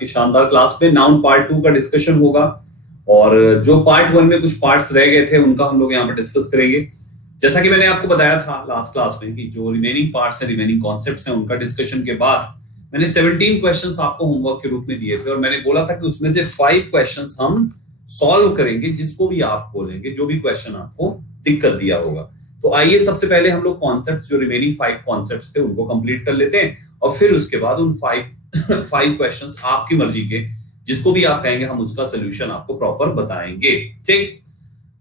कि शानदार क्लास में नाउन पार्ट 2 का डिस्कशन होगा और जो पार्ट 1 में कुछ पार्ट्स रह गए थे उनका हम लोग यहाँ पर डिस्कस करेंगे। जैसा कि मैंने आपको बताया था लास्ट क्लास में कि जो रिमेनिंग पार्ट्स है, रिमेनिंग कॉन्सेप्ट्स हैं, उनका डिस्कशन के बाद मैंने 17 क्वेश्चंस आपको होमवर्क के रूप में दिए थे और मैंने बोला था कि उसमें से 5 क्वेश्चंस हम सॉल्व करेंगे, जिसको भी आप बोलेंगे, जो भी क्वेश्चन आपको दिक्कत दिया होगा। तो आइए सबसे पहले हम लोग कॉन्सेप्ट्स, जो रिमेनिंग 5 कॉन्सेप्ट्स थे, उनको कंप्लीट कर लेते हैं और फिर उसके बाद उन 5 क्वेश्चंस आपकी मर्जी के, जिसको भी आप कहेंगे हम उसका सोल्यूशन आपको प्रॉपर बताएंगे। ठीक,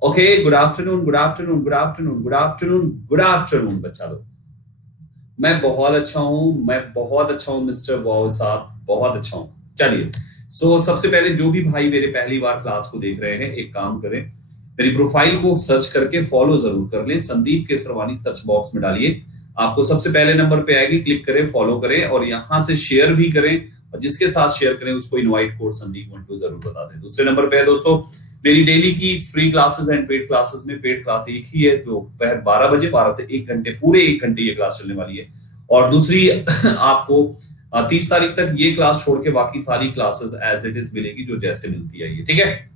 okay. Good afternoon, good afternoon, good afternoon, good afternoon, good afternoon बच्चा लोग। मैं बहुत अच्छा हूं मिस्टर वाव साहब, बहुत अच्छा हूं। चलिए, सबसे पहले जो भी भाई मेरे पहली बार क्लास को देख रहे हैं, एक काम करें, मेरी प्रोफाइल को सर्च करके फॉलो जरूर कर लें। संदीप केसरवानी सर्च बॉक्स में डालिए, आपको सबसे पहले नंबर पे आएगी, क्लिक करें, फॉलो करें और यहां से शेयर भी करें और जिसके साथ शेयर करें उसको इनवाइट कोड संदीप 12 जरूर बता दें। दूसरे नंबर पे है दोस्तों मेरी डेली की free classes and paid classes में पेड क्लास एक ही है, दोपहर 12 बजे, 12 से 1 घंटे, पूरे 1 घंटे ये क्लास चलने वाली है। और दूसरी आपको 30 तारीख तक ये क्लास छोड़ के बाकी सारी क्लासेस एज इट इज मिलेगी, जो जैसे मिलती है ये। ठीक है,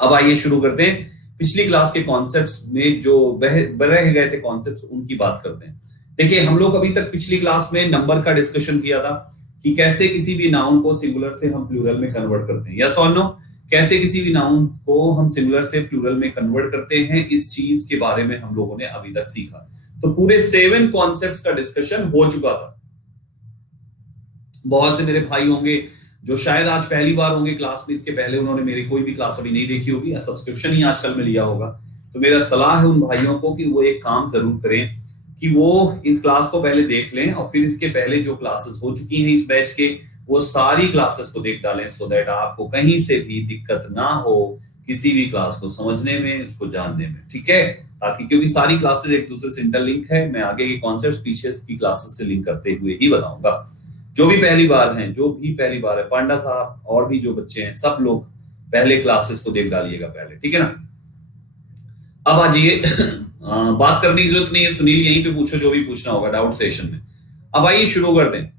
अब आइए शुरू करते हैं। पिछली क्लास के कॉन्सेप्ट्स में जो रह गए थे कॉन्सेप्ट्स, उनकी बात करते हैं। देखिए, हम लोग अभी तक पिछली क्लास में नंबर का डिस्कशन किया था कि कैसे किसी भी नाउन को सिंगुलर से हम प्लूरल में कन्वर्ट करते हैं। यस और नो? कैसे किसी भी नाउन को हम सिंगुलर से प्लूरल में कन्वर्ट करते हैं, इस चीज के बारे में हम लोगों ने अभी तक सीखा। तो पूरे 7 कॉन्सेप्ट्स का डिस्कशन हो चुका था। बहुत से मेरे भाई होंगे जो शायद आज पहली बार होंगे क्लास में, इसके पहले उन्होंने मेरी कोई भी क्लास अभी नहीं देखी होगी या सब्सक्रिप्शन ही आजकल में लिया होगा। तो मेरा सलाह है उन भाइयों को कि वो एक काम जरूर करें कि वो इस क्लास को पहले देख लें और फिर इसके पहले जो क्लासेस हो चुकी हैं इस बैच के, वो सारी क्लासेस को देख डालें, सो दैट आपको कहीं से भी दिक्कत ना हो किसी भी क्लास को समझने में, उसको जानने में। ठीक है, ताकि क्योंकि सारी क्लासेस एक दूसरे से इंटरलिंक है, मैं आगे के कॉन्सेप्ट्स पीछे की क्लासेस से लिंक करते हुए ही बताऊंगा। जो भी पहली बार है, पांडा साहब और भी जो बच्चे हैं, सब लोग पहले क्लासेस को देख डालिएगा पहले, ठीक है ना। अब आइए, बात करने की जरूरत नहीं है, सुनील यहीं पे पूछो जो भी पूछना होगा डाउट सेशन में। अब आइए शुरू कर दें।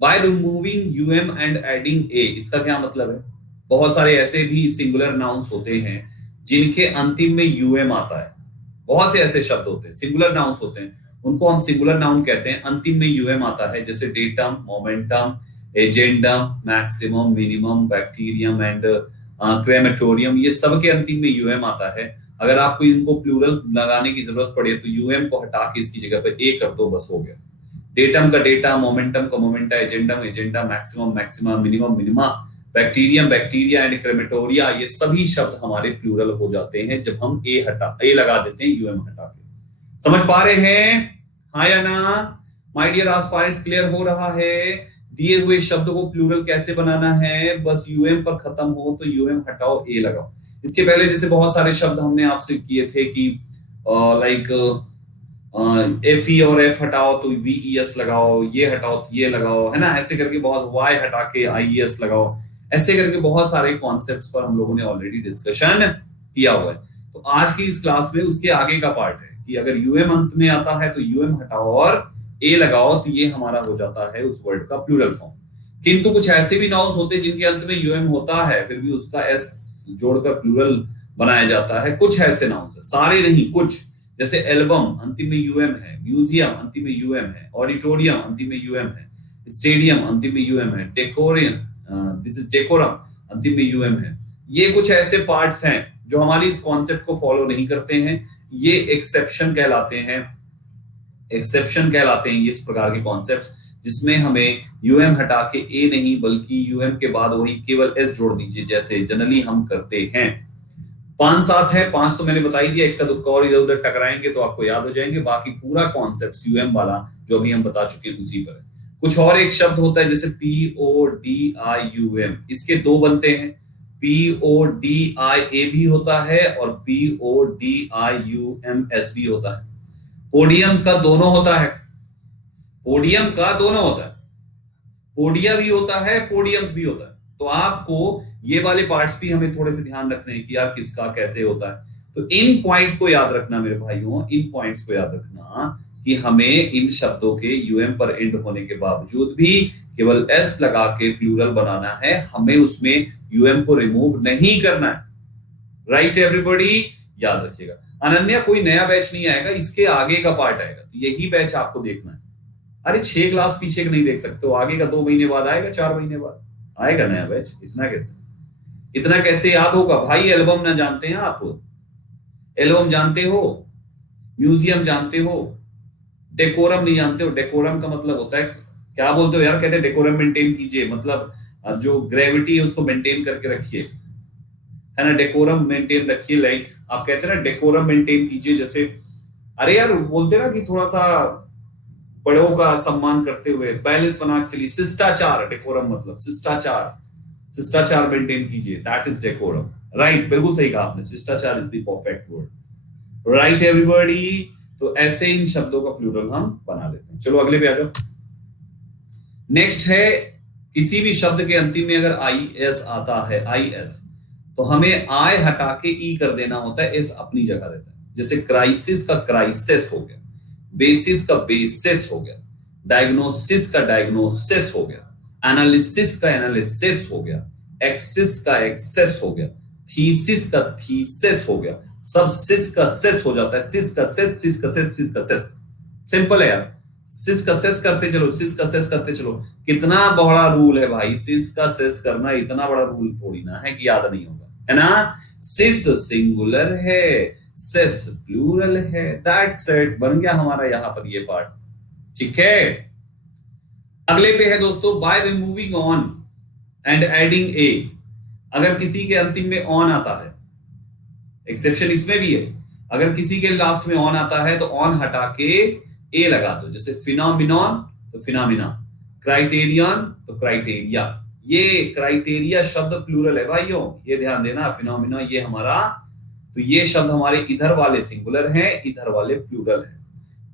By removing um and adding a, इसका क्या मतलब है? बहुत सारे ऐसे भी सिंगुलर नाउन्स होते हैं जिनके अंतिम में यूएम आता है। बहुत से ऐसे शब्द होते हैं, सिंगुलर नाउन्स होते हैं, उनको हम सिंगुलर नाउन कहते हैं, अंतिम में यूएम आता है, जैसे datum, momentum, agendum, maximum, minimum, bacterium and crematorium, ये सब के अंतिम में यूएम आता है। अगर आपको इनको प्लूरल लगाने की जरूरत पड़े तो यूएम को हटा के इसकी जगह पर ए कर दो, बस हो गया। डेटम का डेटा, मोमेंटम का momenta, agendum agenda, maximum maxima, minimum minima, bacterium bacteria and crematoria, ये सभी शब्द हमारे प्लूरल हो जाते हैं जब हम ए लगा देते हैं यूएम हटा के। समझ पा रहे हैं? हाँ या ना? माय डियर एस्पायरेंट्स, क्लियर हो रहा है दिए हुए शब्द को प्लूरल कैसे बनाना है? बस यूएम पर खत्म हो तो यूएम हटाओ, ए लगाओ। इसके पहले जैसे बहुत सारे शब्द हमने आपसे किए थे कि लाइक एफ ई और एफ हटाओ तो वी ई एस लगाओ, ये हटाओ तो ये लगाओ, है ना, ऐसे करके बहुत, वाई हटा के आई एस लगाओ, ऐसे करके बहुत सारे कॉन्सेप्ट्स पर हम लोगों ने ऑलरेडी डिस्कशन किया हुआ है। तो आज की इस क्लास में उसके आगे का पार्ट है कि अगर यूएम अंत में आता है तो यूएम हटाओ और ए लगाओ, तो ये हमारा हो जाता है उस वर्ड का प्लूरल फॉर्म। किंतु कुछ ऐसे भी नाउन्स होते हैं जिनके अंत में यूएम होता है, फिर भी उसका एस जोड़कर प्लूरल बनाया जाता है। कुछ ऐसे नाउन्स है, सारे नहीं, कुछ, जैसे एल्बम अंतिम में यूएम है, म्यूजियम अंतिम में यूएम है, ऑडिटोरियम अंतिम में यूएम है, स्टेडियम अंतिम में यूएम है, दिस इज डेकोरम अंतिम में यूएम है। ये कुछ ऐसे पार्ट्स हैं जो हमारी इस कॉन्सेप्ट को फॉलो नहीं करते हैं, ये एक्सेप्शन कहलाते हैं। एक्सेप्शन कहलाते हैं ये इस प्रकार के कॉन्सेप्ट्स जिसमें हमें यूएम हटा के ए नहीं बल्कि यूएम के बाद वही केवल एस जोड़ दीजिए, जैसे जनरली हम करते हैं। 5-7 है, 5 तो मैंने बता ही दिया, इसका दुक्का और इधर उधर टकराएंगे तो आपको याद हो जाएंगे। बाकी पूरा कॉन्सेप्ट यूएम वाला जो अभी हम बता चुके हैं उसी पर है। कुछ और एक शब्द होता है जैसे PODIUM, इसके 2 बनते हैं, PODIA भी होता है और PODIUMS भी होता है। पोडियम का दोनों होता है, पोडियम का दोनों होता है, पोडिया भी होता है, पोडियम्स भी होता है। तो आपको ये वाले पार्ट्स भी हमें थोड़े से ध्यान रखने हैं कि यार किसका कैसे होता है। तो इन पॉइंट्स को याद रखना मेरे भाइयों, इन पॉइंट्स को याद रखना कि हमें इन शब्दों के यूएम पर एंड होने के बावजूद भी केवल एस लगा के प्लूरल बनाना है, हमें उसमें यूएम को रिमूव नहीं करना है। राइट एवरीबॉडी, याद रखिएगा। अनन्या कोई नया बैच नहीं आएगा, इसके आगे का पार्ट आएगा, तो यही बैच आपको देखना है। अरे 6 क्लास पीछे का नहीं देख सकते हो, आगे का 2 महीने बाद आएगा, 4 महीने बाद आएगा नया बैच। इतना कैसे याद होगा भाई? एल्बम ना जानते हैं आप? एल्बम जानते हो? म्यूजियम जानते हो? डेकोरम नहीं जानते हो? डेकोरम का मतलब होता है, क्या बोलते हो यार? कहते हैं डेकोरम मेंटेन कीजिए, मतलब जो ग्रेविटी है उसको मेंटेन करके रखिए, है ना। डेकोरम मेंटेन रखिए, लाइक आप कहते हैं ना डेकोरम मेंटेन कीजिए, जैसे अरे यार बोलते ना कि थोड़ा सा बड़ों का सम्मान करते हुए बैलेंस बना के चलिए। शिष्टाचार, डेकोरम मतलब शिष्टाचार, शिष्टाचार मेंटेन कीजिए, दैट इज डेकोरम। राइट, बिल्कुल सही कहा आपने, शिष्टाचार is the perfect word. Right everybody, तो ऐसे इन शब्दों का प्लूरल हम बना लेते हैं। चलो अगले पे आ जाओ। नेक्स्ट है, किसी भी शब्द के अंतिम में अगर आई एस आता है, आई एस, तो हमें आई हटा के ई कर देना होता है, एस अपनी जगह रहता है। जैसे क्राइसिस का क्राइसिस हो गया, बेसिस का बेसिस हो गया, डायग्नोसिस का डायग्नोसिस हो गया, एनालिसिस का एनालिसिस हो गया, एक्सिस का एक्सेस हो गया, थीसिस का थीसिस हो गया, सब सिस का सेस हो जाता है, सिस का सेस, सिस का सेस, सिस का सेस। सिंपल है यार, सिस का सेस करते चलो, सिस का सेस करते चलो। कितना बड़ा रूल है भाई, सिस का सेस करना इतना बड़ा रूल थोड़ी ना है कि याद नहीं होगा, है ना। सिस सिंगुलर है, सेस प्लूरल है, दैट्स इट, बन गया हमारा यहां पर ये पार्ट, ठीक है। अगले पे है दोस्तों, by removing on and adding a. अगर किसी के अंतिम में ऑन आता है, एक्सेप्शन इसमें भी है, अगर किसी के लास्ट में ऑन आता है तो ऑन हटा के ए लगा दो। जैसे फिनोमिनॉन तो फिनोमिना, क्राइटेरियन तो क्राइटेरिया। ये क्राइटेरिया शब्द प्लूरल है भाइयों, ये ध्यान देना। फिनोमिना ये हमारा, तो ये शब्द हमारे इधर वाले सिंगुलर हैं, इधर वाले प्लूरल हैं।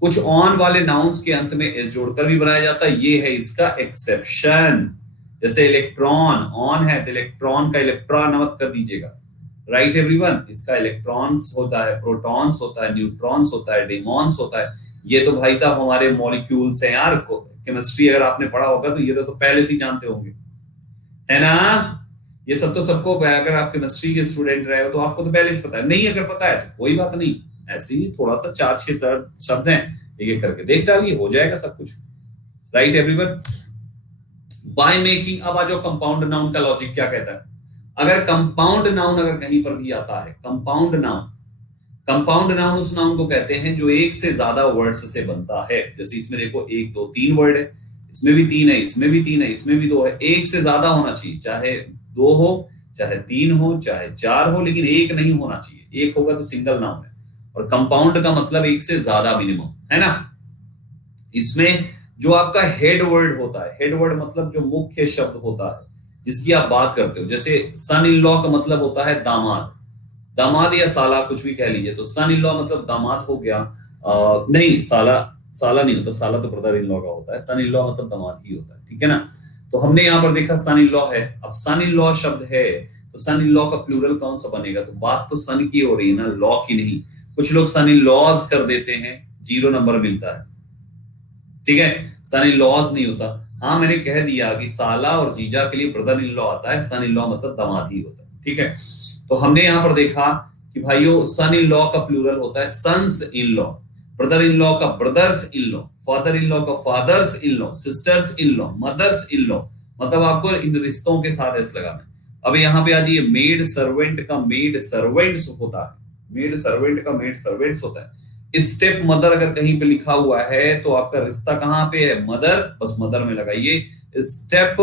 कुछ ऑन वाले नाउन्स के अंत में एस जोड़कर भी बनाया जाता है, ये है इसका एक्सेप्शन। जैसे इलेक्ट्रॉन ऑन है तो इलेक्ट्रॉन का इलेक्ट्रॉन मत कर दीजिएगा। राइट एवरीवन, इसका इलेक्ट्रॉन्स होता है, प्रोटॉन्स होता है, न्यूट्रॉन्स होता है, डेमॉन्स होता है। ये तो भाई साहब हमारे मॉलिक्यूल्स हैं यार, केमिस्ट्री अगर आपने पढ़ा होगा तो ये तो पहले से ही जानते होंगे, है ना। ये सब तो सबको, अगर आप केमिस्ट्री के स्टूडेंट रहे हो तो आपको तो पहले से पता है। नहीं अगर पता है तो कोई बात नहीं, ऐसे ही थोड़ा सा 4-6 शब्द हैं, एक करके देख डालिए, हो जाएगा सब कुछ। Right everyone, by making. अब आ जाओ कंपाउंड नाउन का लॉजिक क्या कहता है। अगर कंपाउंड नाउन अगर कहीं पर भी आता है, कंपाउंड नाउन, कंपाउंड नाउन उस नाउन को कहते हैं जो एक से ज्यादा वर्ड्स से बनता है। जैसे इसमें देखो 1 2 3 वर्ड है, इसमें भी 3 है, इसमें भी 3 है, इसमें भी 2 है। एक से ज्यादा होना चाहिए, चाहे 2 हो, चाहे 3 हो, चाहे 4 हो, लेकिन एक नहीं होना चाहिए। एक होगा तो सिंगल नाउन है, और कंपाउंड का मतलब एक से ज्यादा मिनिमम, है ना। इसमें जो आपका हेड वर्ड होता है, हेड वर्ड मतलब जो मुख्य शब्द होता है जिसकी आप बात करते हो। जैसे सन इन लॉ का मतलब होता है दामाद, दामाद या साला कुछ भी कह लीजिए। तो सन इन लॉ मतलब दामाद हो गया, नहीं साला नहीं होता, साला तो ब्रदर इन लॉ का होता है, सन इन लॉ मतलब दामाद ही होता है, ठीक है ना। तो हमने यहाँ पर देखा सन इन लॉ है। अब सन इन लॉ शब्द है तो सन इन लॉ का प्लूरल कौन सा बनेगा? तो बात तो सन की हो रही है ना, लॉ की नहीं। कुछ लोग सन इन लॉज कर देते हैं, 0 नंबर मिलता है, ठीक है। सन इन लॉज नहीं होता। हाँ मैंने कह दिया कि साला और जीजा के लिए ब्रदर इन लॉ आता है, सन इन लॉ मतलब दामाद ही होता है, ठीक है। तो हमने यहां पर देखा कि भाइयों सन इन लॉ का प्लूरल होता है sons in law, brother in law का brothers in law, father in law का fathers in law, sisters in law, mothers in law, मतलब आपको इन रिश्तों के साथ एस लगाना है। अब यहाँ पे आ जाइए, मेड सर्वेंट का मेड सर्वेंट्स होता है, मेड सर्वेंट का मेड सर्वेंट्स होता है। स्टेप मदर अगर कहीं पे लिखा हुआ है तो आपका रिश्ता कहां पे है? मदर, बस मदर में लगाइए, स्टेप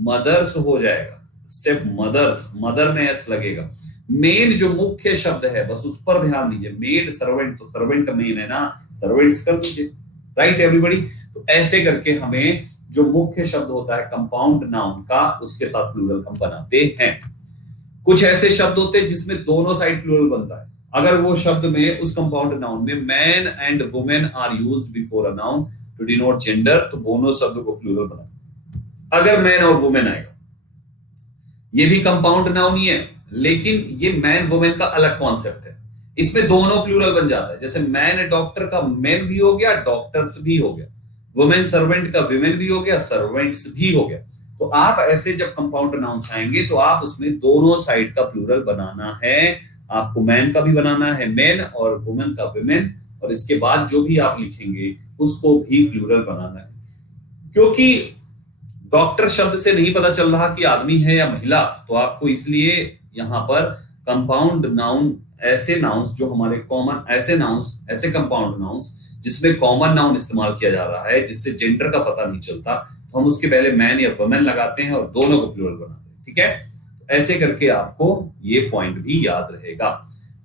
मदर्स हो जाएगा, स्टेप मदर्स, मदर में एस लगेगा। मेड जो मुख्य शब्द है बस उस पर ध्यान दीजिए, मेड सर्वेंट तो सर्वेंट मेन है ना, सर्वेंट्स कर दीजिए। राइट एवरीबॉडी, तो ऐसे करके हमें जो मुख्य शब्द होता है कंपाउंड नाउन का, उसके साथ प्लूरल हम बनाते हैं। कुछ ऐसे शब्द होते हैं जिसमें दोनों साइड प्लूरल बनता है। अगर वो शब्द में, उस कंपाउंड नाउन में man and women are used before a noun to denote gender, तो दोनों शब्द को प्लूरल बना। अगर मैन और वुमेन आएगा, ये भी कंपाउंड नाउन ही है, लेकिन ये मैन वुमेन का अलग कॉन्सेप्ट है। इसमें दोनों प्लूरल बन जाता है। जैसे मैन डॉक्टर का मैन भी हो गया, डॉक्टर्स भी हो गया। वुमेन सर्वेंट का विमेन भी हो गया, सर्वेंट्स भी हो गया। तो आप ऐसे जब कंपाउंड नाउन्स आएंगे तो आप उसमें दोनों साइड का प्लूरल बनाना है। आपको मैन का भी बनाना है मेन और वुमेन का विमेन, और इसके बाद जो भी आप लिखेंगे उसको भी प्लूरल बनाना है। क्योंकि डॉक्टर शब्द से नहीं पता चल रहा कि आदमी है या महिला, तो आपको इसलिए यहां पर कंपाउंड नाउन, ऐसे नाउन्स जो हमारे कॉमन, ऐसे नाउन्स, ऐसे कंपाउंड नाउन्स जिसमें कॉमन नाउन इस्तेमाल किया जा रहा है, जिससे जेंडर का पता नहीं चलता, तो हम उसके पहले मैन या वुमेन लगाते हैं और दोनों को प्लूरल बनाते हैं। ठीक है, ऐसे करके आपको ये पॉइंट भी याद रहेगा।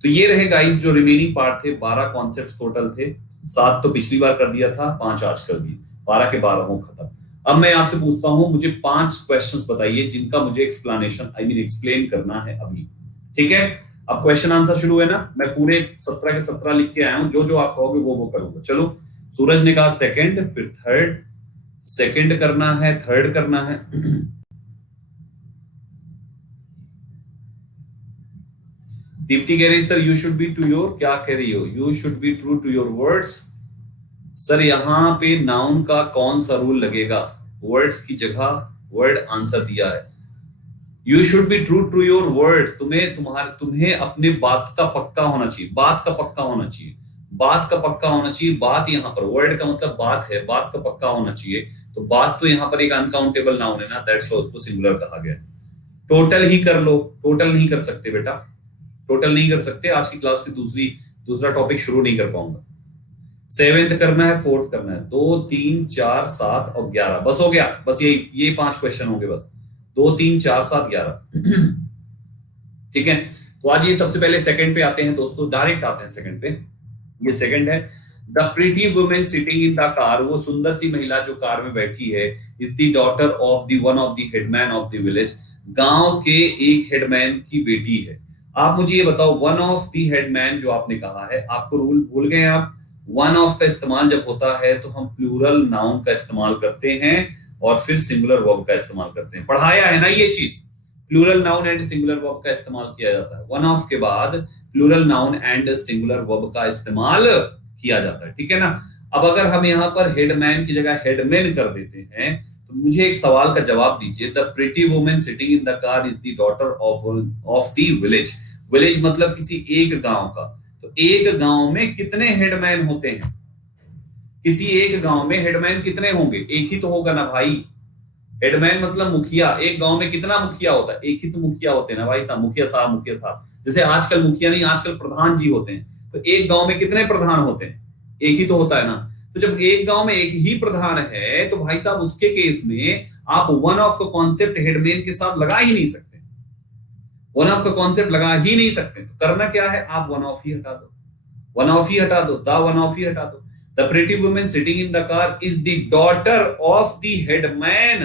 तो ये रहे गाइस जो रिमेनिंग पार्ट थे। 12 कॉन्सेप्ट्स टोटल थे, 7 तो पिछली बार कर दिया था, 5 आज कर दिए, 12 के 12 हो खत्म। अब मैं आपसे पूछता हूं, मुझे 5 क्वेश्चंस बताइए जिनका मुझे एक्सप्लेनेशन, आई मीन एक्सप्लेन करना है अभी। ठीक है, अब क्वेश्चन आंसर शुरू है ना। मैं पूरे 17 के 17 लिख के आया हूं, जो जो आप कहोगे वो करूंगा। चलो, सूरज ने कहा सेकंड, फिर थर्ड, सेकंड करना है, थर्ड करना है। दीप्ति कह रही sir you should be to your, क्या कह रही हो, you should be true to your words. Sir यहां पे नाउन का कौन सा रूल लगेगा, वर्ड्स की जगह वर्ड आंसर दिया है। You should be true to your words, तुम्हें अपने बात का पक्का होना चाहिए, बात का पक्का होना चाहिए, बात का पक्का होना चाहिए। बात यहाँ पर वर्ड का मतलब बात है, बात का पक्का होना चाहिए। तो बात तो यहाँ पर एक अनकाउंटेबल नाउन है ना, दैट्स व्हाई उसको सिंगुलर कहा गया। टोटल ही कर लो, टोटल नहीं कर सकते बेटा, टोटल नहीं कर सकते। आज की क्लास में दूसरा टॉपिक शुरू नहीं कर पाऊंगा। 7th करना है, 4th करना है, 2, 3, 4, 7 और 11, बस हो गया। बस ये 5 क्वेश्चन होंगे बस, 2, 3, 4, 7, 11। ठीक है, तो आज ये सबसे पहले सेकंड पे आते हैं दोस्तों, डायरेक्ट आते हैं सेकंड पे। ये सेकंड है, the pretty women sitting in the car, वो सुंदर सी महिला जो कार में बैठी है, is the daughter of the one of the headman of the village, गांव के एक हेडमैन की बेटी है। आप मुझे ये बताओ, वन ऑफ द हेडमैन जो आपने कहा है, आपको रूल भूल गए आप। वन ऑफ का इस्तेमाल जब होता है तो हम प्लूरल नाउन का इस्तेमाल करते हैं और फिर सिंगुलर वर्ब का इस्तेमाल करते हैं। पढ़ाया है ना ये चीज, plural noun and singular verb का इस्तेमाल किया जाता है। वन ऑफ के बाद plural noun and singular verb का इस्तेमाल किया जाता है। ठीक है ना। अब अगर हम यहाँ पर हेडमैन की जगह हेडमेन कर देते हैं तो मुझे एक सवाल का जवाब दीजिए। The pretty women sitting in the car is the daughter of the village. Village मतलब किसी एक गांव का। तो एक गांव में कितने हेडमैन होते हैं? किसी एक गांव में हेडमैन कितने होंगे? एक ही तो होगा ना भाई। हेडमैन मतलब मुखिया। एक गांव में कितना मुखिया होता है? एक ही तो मुखिया होते हैं ना भाई साहब, मुखिया साहब, मुखिया साहब। जैसे आजकल मुखिया नहीं, आजकल प्रधान जी होते हैं। तो एक गांव में कितने प्रधान होते हैं? एक ही तो होता है ना। तो जब एक गांव में एक ही प्रधान है तो भाई साहब उसके केस में आप वन ऑफ का कॉन्सेप्ट हेडमैन के साथ लगा ही नहीं सकते। वन ऑफ का कॉन्सेप्ट लगा ही नहीं सकते। तो करना क्या है, आप वन ऑफ ही हटा दो, वन ऑफ ही हटा दो, द वन ऑफ ही हटा दो। The pretty woman sitting in the car is the daughter of the headman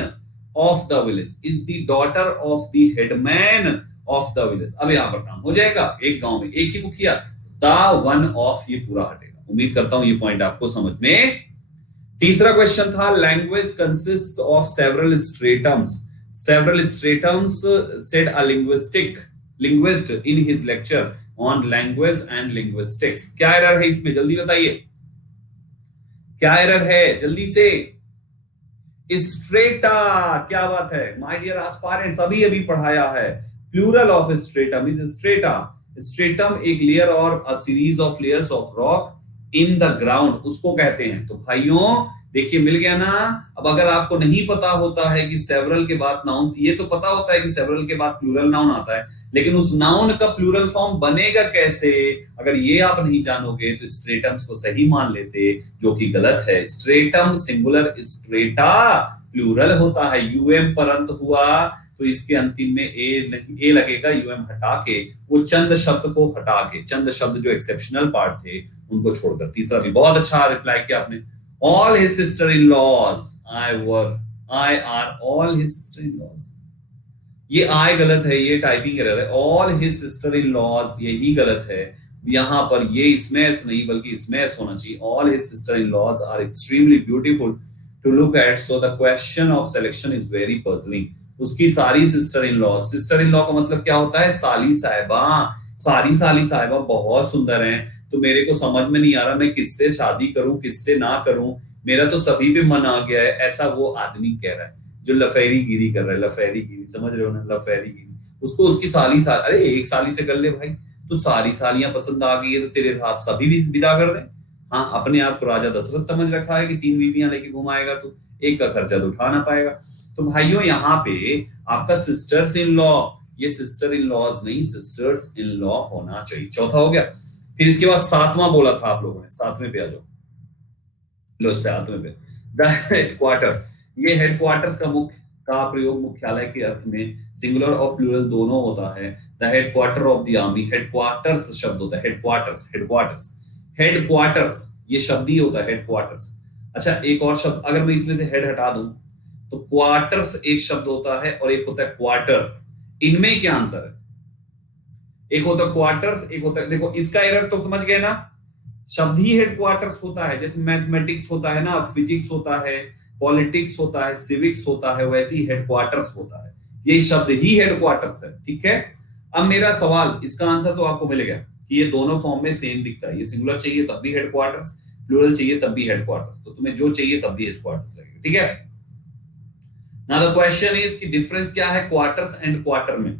of the village. Is the daughter of the headman of the village. अब यहाँ पर काम हो जाएगा। एक गांव में एक ही मुखिया, the one of ये पूरा हटेगा। उम्मीद करता हूं ये पॉइंट आपको समझ में। तीसरा क्वेश्चन था, language consists of several stratums. Several stratums said a linguist in his lecture on language and linguistics. क्या एरर है इसमें, जल्दी बताइए क्या एरर है, जल्दी से। स्ट्रेटा, क्या बात है माय डियर एस्पायरेंट्स, अभी पढ़ाया है। Plural of stratum is strata. Stratum एक लेयर और a series of layers of rock in the ground, उसको कहते हैं। तो भाइयों देखिए मिल गया ना। अब अगर आपको नहीं पता होता है कि सेवरल के बाद नाउन, ये तो पता होता है कि सेवरल के बाद प्लूरल नाउन आता है, लेकिन उस नाउन का प्लूरल फॉर्म बनेगा कैसे, अगर ये आप नहीं जानोगे तो स्ट्रेटम्स को सही मान लेते, जो कि गलत है। स्ट्रेटम सिंगुलर, स्ट्रेटा प्लूरल होता है। यूएम पर अंत हुआ तो इसके अंतिम में ए नहीं, ए लगेगा। यूएम हटा के, वो चंद शब्द को हटा के, चंद शब्द जो एक्सेप्शनल पार्ट थे उनको छोड़कर। तीसरा भी बहुत अच्छा रिप्लाई किया आपने। All his sister-in-laws, I are all his sister-in-laws. ये I गलत है, ये टाइपिंग एरर है। All his sister-in-laws यही गलत है। यहाँ पर ये स्मैश नहीं बल्कि स्मैश होना चाहिए। All his sister-in-laws are extremely beautiful to look at, so the question of selection is very puzzling. उसकी सारी sister-in-law का मतलब क्या होता है? साली साहिबा। सारी साली साहिबा बहुत सुंदर हैं, तो मेरे को समझ में नहीं आ रहा मैं किससे शादी करूं किससे ना करूं। मेरा तो सभी पे मन आ गया है, ऐसा वो आदमी कह रहा है जो लफेरी गिरी कर रहा है। लफेरी गिरी समझ रहे हो ना, लफेरी गिरी। उसको उसकी साली अरे एक साली से कर ले भाई, तो सारी सालियां पसंद आ गई है तो तेरे साथ सभी भी विदा कर दे। हाँ, अपने आप को राजा दशरथ समझ रखा है कि 3 बीवियां लेके घुमाएगा तो एक का खर्चा तो उठा ना पाएगा। तो भाइयों यहाँ पे आपका सिस्टर्स इन लॉ, ये सिस्टर इन लॉज नहीं, सिस्टर्स इन लॉ होना चाहिए। चौथा हो गया। फिर इसके बाद सातवां बोला था आप लोगों ने, सातवें पे आ जाओ। लो सातवें पे, द हेडक्वार्टर। ये हेडक्वार्टर्स का मुख्य का प्रयोग मुख्यालय के अर्थ में सिंगुलर और प्लूरल दोनों होता है। The headquarter of the army, headquarters शब्द होता है, हेडक्वार्टर्स हेडक्वार्टर्स हेडक्वार्टर्स, ये शब्द ही होता है हेडक्वार्टर्स। अच्छा एक और शब्द, अगर मैं इसमें से हेड हटा दूं तो क्वार्टर्स एक शब्द होता है और एक होता है क्वार्टर। इनमें क्या अंतर है? एक होता है क्वार्टर्स, एक होता है, देखो इसका एरर तो समझ गए ना, शब्द ही हेडक्वार्टर्स होता है। जैसे मैथमेटिक्स होता है ना, फिजिक्स होता है, पॉलिटिक्स होता है, सिविक्स होता है, वैसे ही हेडक्वार्टर्स होता है। ये शब्द ही हेडक्वार्टर्स है, ठीक है। अब मेरा सवाल, इसका आंसर तो आपको मिलेगा कि ये दोनों फॉर्म में सेम दिखता है। ये सिंगुलर चाहिए तब भी हेडक्वार्टर्स, प्लूरल चाहिए तब भी हेडक्वार्टर्स। तो तुम्हें जो चाहिए सब भी हेडक्वार्टर्स लगेगा, ठीक है। नाउ द क्वेश्चन इज कि डिफरेंस क्या है क्वार्टर्स एंड क्वार्टर में।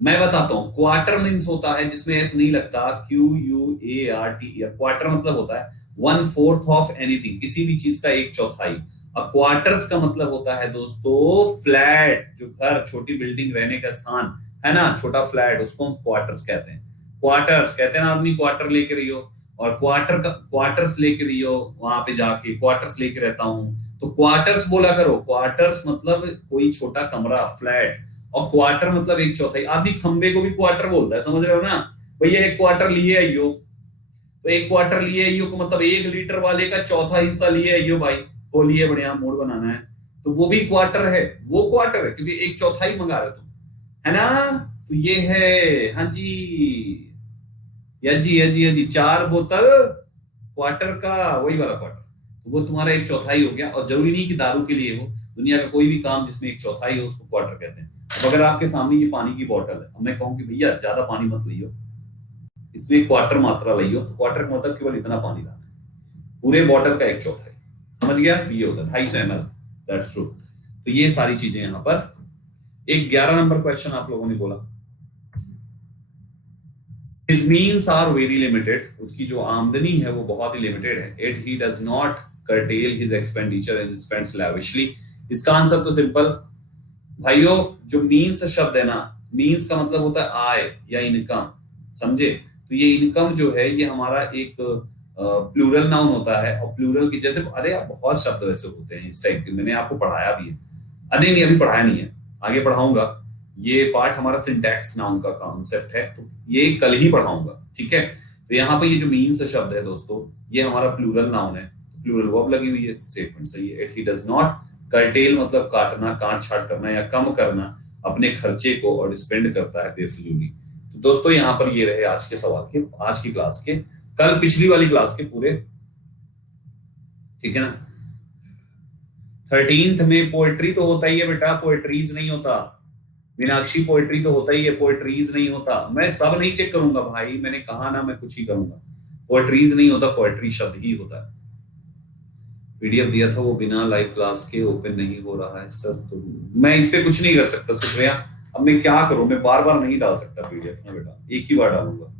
मैं बताता हूं। क्वार्टर मींस होता है जिसमें एस नहीं लगता, QUART। क्वार्टर मतलब होता है 1/4 ऑफ एनीथिंग, किसी भी चीज का एक चौथाई। और क्वार्टर्स का मतलब होता है दोस्तों फ्लैट, जो घर, छोटी बिल्डिंग, रहने का स्थान है ना, छोटा फ्लैट, उसको हम क्वार्टर्स कहते हैं। क्वार्टर्स कहते हैं ना, आदमी क्वार्टर लेके रहियो, और क्वार्टर का क्वार्टर्स लेके रहियो, वहां पे जाके क्वार्टर्स लेके रहता हूं तो क्वार्टर्स बोला करो। क्वार्टर्स मतलब कोई छोटा कमरा, फ्लैट। और क्वार्टर मतलब एक चौथाई। आदमी खंबे को भी क्वार्टर बोलता है, समझ रहे हो ना। भैया एक क्वार्टर लिए आइयो, तो एक क्वार्टर लिए आइयो को मतलब 1 लीटर वाले का चौथा हिस्सा लिए आइयो भाई, वो लिए बढ़िया मूड बनाना है तो वो भी क्वार्टर है। वो क्वार्टर है क्योंकि एक चौथाई मंगा रहे तुम, है ना। तो ये है, हाँ जी, या जी, या जी, या जी, 4 बोतल क्वार्टर का, वही वाला क्वार्टर। तो वो तुम्हारा एक चौथाई हो गया। और जरूरी नहीं कि दारू के लिए हो, दुनिया का कोई भी काम जिसमें एक चौथाई हो उसको क्वार्टर कहते हैं। अब अगर आपके सामने ये पानी की बोतल है, अब मैं कहूं कि भैया ज्यादा पानी मत लियो, इसमें क्वार्टर मात्रा लियो, तो क्वार्टर का मतलब केवल इतना पानी लाना है, पूरे बोतल का एक चौथाई। समझ गया? ये होता है 250 ml, दैट्स ट्रू। तो ये सारी चीजें यहां पर। एक 11 नंबर क्वेश्चन आप लोगों ने बोला, His means are very limited, उसकी जो आमदनी है वो बहुत ही लिमिटेड है। Yet he does not curtail his expenditure and spends lavishly। इसका आंसर तो सिंपल भाइयों, जो मीन्स शब्द है ना, मीन्स का मतलब होता है आय या इनकम, समझे। तो ये इनकम जो है ये हमारा एक प्लूरल नाउन होता है। और प्लूरल की जैसे, अरे यार बहुत शब्द वैसे होते हैं इस टाइप के, मैंने आपको पढ़ाया भी है। अरे नहीं अभी पढ़ाया नहीं है, आगे पढ़ाऊंगा। ये पार्ट हमारा सिंटैक्स नाउन का कॉन्सेप्ट है, तो ये कल ही पढ़ाऊंगा, ठीक है। तो यहाँ पे ये जो मीन्स शब्द है दोस्तों, ये हमारा प्लूरल नाउन है, प्लूरल वर्ब लगी हुई है, स्टेटमेंट सही है। It he does not cartel मतलब काटना, काट छाट करना या कम करना अपने खर्चे को, और स्पेंड करता है बेफिजूली। तो दोस्तों यहाँ पर ये रहे आज के सवाल के, आज की क्लास के, कल पिछली वाली क्लास के पूरे, ठीक है ना। 13th में पोएट्री तो होता ही है बेटा, पोएट्रीज नहीं होता। मीनाक्षी पोएट्री तो होता ही है, पोएट्रीज नहीं होता। मैं सब नहीं चेक करूंगा भाई, मैंने कहा ना मैं कुछ ही करूंगा। पोएट्रीज नहीं होता, पोएट्री शब्द ही होता है। पीडीएफ दिया था वो बिना लाइव क्लास के ओपन नहीं हो रहा है सर, तो मैं इस पे कुछ नहीं कर सकता सुप्रिया। अब मैं क्या करूं, मैं बार बार नहीं डाल सकता पीडीएफ ना बेटा, एक ही बार डालूंगा।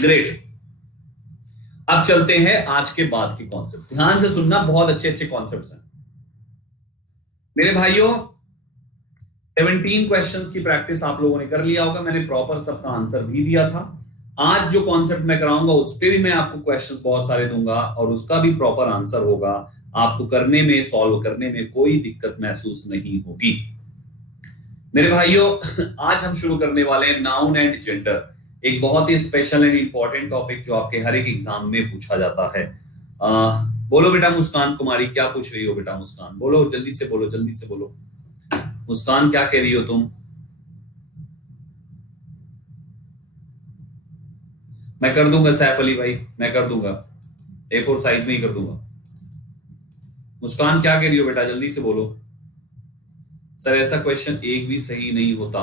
ग्रेट, अब चलते हैं आज के बाद के कॉन्सेप्ट। ध्यान से सुनना, बहुत अच्छे अच्छे कॉन्सेप्ट्स हैं मेरे भाइयों। 17 क्वेश्चंस की प्रैक्टिस आप लोगों ने कर लिया होगा, मैंने प्रॉपर सबका आंसर भी दिया था। आज जो कॉन्सेप्ट मैं कराऊंगा उस पे भी मैं आपको क्वेश्चंस बहुत सारे दूंगा, और उसका भी प्रॉपर आंसर होगा। आपको करने में, सॉल्व करने में कोई दिक्कत महसूस नहीं होगी मेरे भाइयों। आज हम शुरू करने वाले हैं नाउन एंड जेंडर, एक बहुत ही स्पेशल एंड इंपॉर्टेंट टॉपिक जो आपके हर एक एग्जाम में पूछा जाता है। बोलो बेटा मुस्कान कुमारी, क्या पूछ रही हो बेटा मुस्कान? बोलो जल्दी से, बोलो जल्दी से बोलो मुस्कान, क्या कह रही हो तुम? मैं कर दूंगा सैफ अली भाई, मैं कर दूंगा, A4 साइज में ही कर दूंगा। मुस्कान क्या कह रही हो बेटा, जल्दी से बोलो। सर ऐसा क्वेश्चन एक भी सही नहीं होता,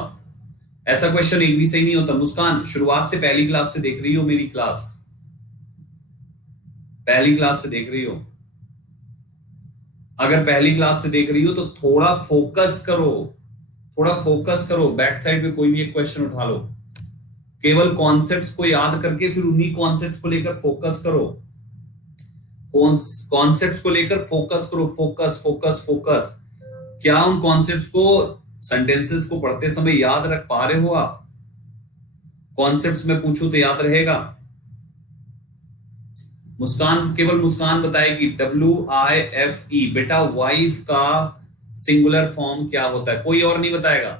ऐसा क्वेश्चन एक भी सही नहीं होता। मुस्कान, शुरुआत से पहली क्लास से देख रही हो मेरी क्लास? पहली क्लास से देख रही हो? अगर पहली क्लास से देख रही हो तो थोड़ा फोकस करो, थोड़ा फोकस करो। बैक साइड पे कोई भी एक क्वेश्चन उठा लो, केवल कॉन्सेप्ट्स को याद करके फिर उन्हीं कॉन्सेप्ट्स को लेकर फोकस करो। कॉन्सेप्ट्स को लेकर फोकस करो, फोकस फोकस फोकस। क्या उन कॉन्सेप्ट्स को, सेंटेंसेस को पढ़ते समय याद रख पा रहे हो आप? कॉन्सेप्ट्स में पूछूं तो याद रहेगा? मुस्कान, केवल मुस्कान बताएगी। WIFE, बेटा वाइफ का सिंगुलर फॉर्म क्या होता है? कोई और नहीं बताएगा,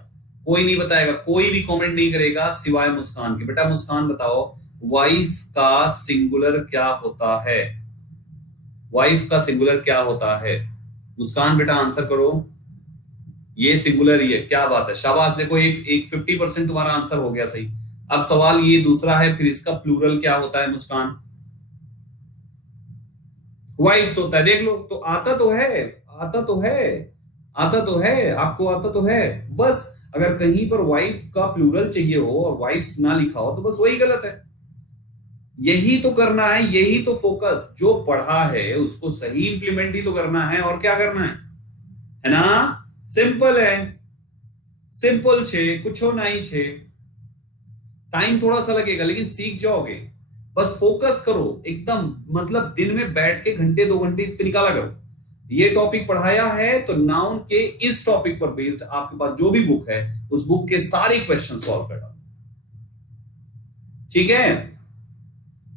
कोई नहीं बताएगा, कोई भी कमेंट नहीं करेगा सिवाय मुस्कान के। बेटा मुस्कान बताओ, वाइफ का सिंगुलर क्या होता है? वाइफ का सिंगुलर क्या होता है? मुस्कान बेटा आंसर करो। ये सिंगुलर ही है, क्या बात है, शाबाश। देखो एक 50% तुम्हारा आंसर हो गया सही। अब सवाल ये दूसरा है, फिर इसका प्लूरल क्या होता है मुस्कान? वाइफ्स होता है, देख लो। तो आता तो है, आता तो है, आता तो है, आपको आता तो है। बस अगर कहीं पर वाइफ का प्लूरल चाहिए हो और वाइफ्स ना लिखा हो तो बस वही गलत है। यही तो करना है, यही तो फोकस। जो पढ़ा है उसको सही इंप्लीमेंट ही तो करना है, और क्या करना है ना? सिंपल है, सिंपल छे, कुछ हो नहीं छे। टाइम थोड़ा सा लगेगा लेकिन सीख जाओगे। बस फोकस करो एकदम, मतलब दिन में बैठ के घंटे 2 घंटे इस पे निकाला करो। ये टॉपिक पढ़ाया है तो नाउन के इस टॉपिक पर बेस्ड आपके पास जो भी बुक है उस बुक के सारे क्वेश्चन सॉल्व कर डालो, ठीक है?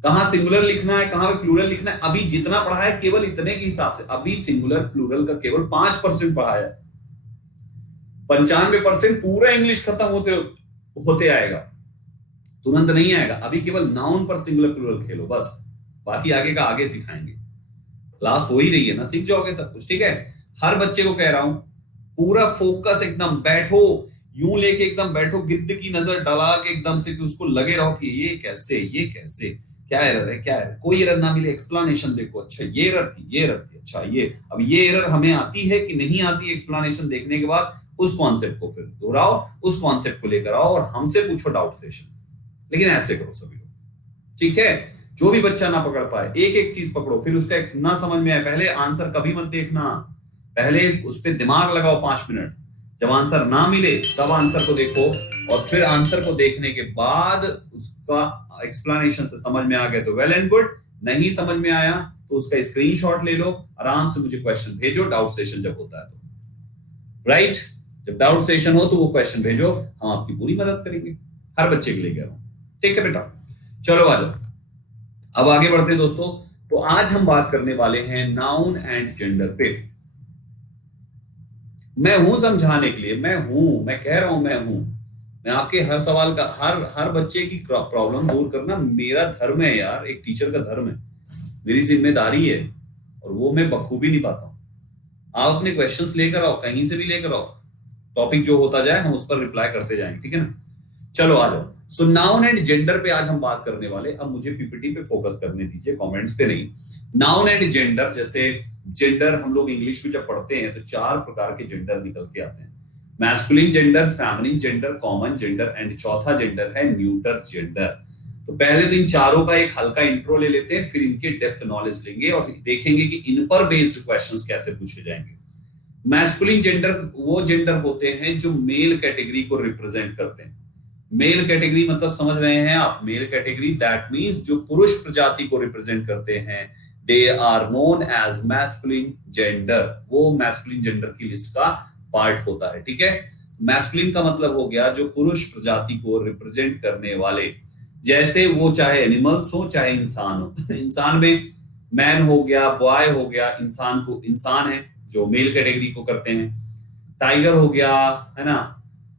कहां सिंगुलर लिखना है, कहां पे प्लूरल लिखना है, अभी जितना पढ़ा है केवल इतने के हिसाब से। अभी सिंगुलर प्लूरल का केवल 5% पढ़ाया है। 95% पूरा इंग्लिश खत्म होते होते आएगा, तुरंत नहीं आएगा। अभी केवल नाउन पर सिंगुलर प्लूरल खेलो बस, बाकी आगे का आगे सिखाएंगे। क्लास हो ही रही है ना, सीख जाओगे सब कुछ, ठीक है? हर बच्चे को कह रहा हूं, पूरा फोकस एकदम बैठो, यूं लेके एकदम बैठो, गिद्ध की नजर डला के एकदम से, कि उसको लगे रहो कि ये कैसे, ये कैसे, क्या एरर है, क्या एरर। कोई एरर ना मिले, एक्सप्लेनेशन देखो, अच्छा ये एरर थी, ये एरर थी, अच्छा ये, अब ये एरर हमें आती है कि नहीं आती, एक्सप्लेनेशन देखने के बाद उस कॉन्सेप्ट को फिर दोहराओ, उस कॉन्सेप्ट को लेकर आओ और हमसे पूछो डाउट सेशन। लेकिन ऐसे करो सभी लोग, ठीक है? जो भी बच्चा ना पकड़ पाए, एक एक चीज पकड़ो, फिर उसका ना समझ में आए पहले आंसर कभी मत देखना, पहले उस पर दिमाग लगाओ 5 मिनट। जब आंसर ना मिले तब आंसर को देखो, और फिर आंसर को देखने के बाद उसका एक्सप्लेनेशन से समझ में आ गया तो वेल एंड गुड, नहीं समझ में आया तो उसका स्क्रीनशॉट ले लो, आराम से मुझे क्वेश्चन भेजो डाउट सेशन जब होता है तो, राइट? जब डाउट सेशन हो तो वो क्वेश्चन भेजो, हम आपकी पूरी मदद करेंगे। हर बच्चे के लिए कह रहा हूं, ठीक है बेटा? चलो आ जाओ, अब आगे बढ़ते हैं दोस्तों। तो आज हम बात करने वाले हैं नाउन एंड जेंडर पे। मैं हूं समझाने के लिए, मैं कह रहा हूं, मैं आपके हर सवाल का, हर बच्चे की प्रॉब्लम दूर करना मेरा धर्म है यार, एक टीचर का धर्म है, मेरी जिम्मेदारी है, और वो मैं बखूबी निभाता हूं। आप अपने क्वेश्चंस लेकर आओ, कहीं से भी लेकर आओ, टॉपिक जो होता जाए हम उस पर रिप्लाई करते जाएंगे, ठीक है ना? चलो आ जाओ। सो नाउन एंड जेंडर पे आज हम बात करने वाले। अब मुझे पीपीटी पे फोकस करने दीजिए, कमेंट्स पे नहीं। नाउन एंड जेंडर, जैसे जेंडर हम लोग इंग्लिश में जब पढ़ते हैं तो 4 प्रकार के जेंडर निकल के आते हैं। Masculine gender, feminine gender, common gender and चौथा जेंडर है न्यूटर जेंडर। तो पहले तो इन चारों का एक हल्का इंट्रो ले लेते हैं, फिर इनके डेप्थ नॉलेज लेंगे और देखेंगे कि इन पर बेस्ड क्वेश्चंस कैसे पूछे जाएंगे। मैस्कुलिन जेंडर वो जेंडर होते हैं जो मेल कैटेगरी को रिप्रेजेंट करते हैं। मेल कैटेगरी मतलब समझ रहे हैं आप? मेल कैटेगरी दैट मींस जो पुरुष प्रजाति को रिप्रेजेंट करते हैं, they are known as masculine gender. वो मैस्कुलिन जेंडर की लिस्ट का पार्ट होता है, ठीक है? मैस्कुलिन का मतलब हो गया जो पुरुष प्रजाति को रिप्रेजेंट करने वाले, जैसे वो चाहे एनिमल्स हो चाहे इंसान हो। इंसान में मैन हो गया, बॉय हो गया, इंसान को इंसान है जो मेल कैटेगरी को करते हैं। टाइगर हो गया, है ना?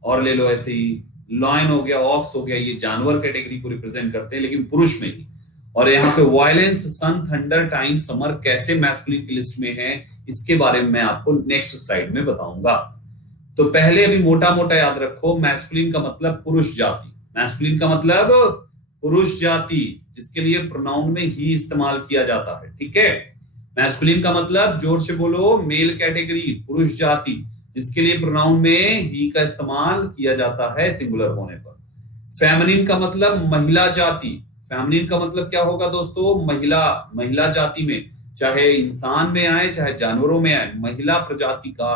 और ले लो ऐसे ही लॉयन हो गया, ऑक्स हो गया, ये जानवर कैटेगरी को रिप्रेजेंट करते हैं लेकिन पुरुष में ही। और यहाँ पे वायलेंस, सन, थंडर, टाइम, समर कैसे मैस्कुलिन की लिस्ट में है, इसके बारे में मैं आपको नेक्स्ट स्लाइड में बताऊंगा। तो पहले अभी मोटा मोटा याद रखो, मैस्कुलिन का मतलब पुरुष जाति, मैस्कुलिन का मतलब पुरुष जाति, जिसके लिए प्रोनाउन में ही इस्तेमाल किया जाता है, ठीक है? मैस्कुलिन का मतलब, जोर से बोलो, मेल कैटेगरी, पुरुष जाति। जिसके लिए प्रोनाउन में ही का इस्तेमाल किया जाता है सिंगुलर होने पर। फेमिनिन का मतलब महिला जाति। फेमिनिन का मतलब क्या होगा दोस्तों? महिला, महिला जाति में, चाहे इंसान में आए चाहे जानवरों में आए, महिला प्रजाति का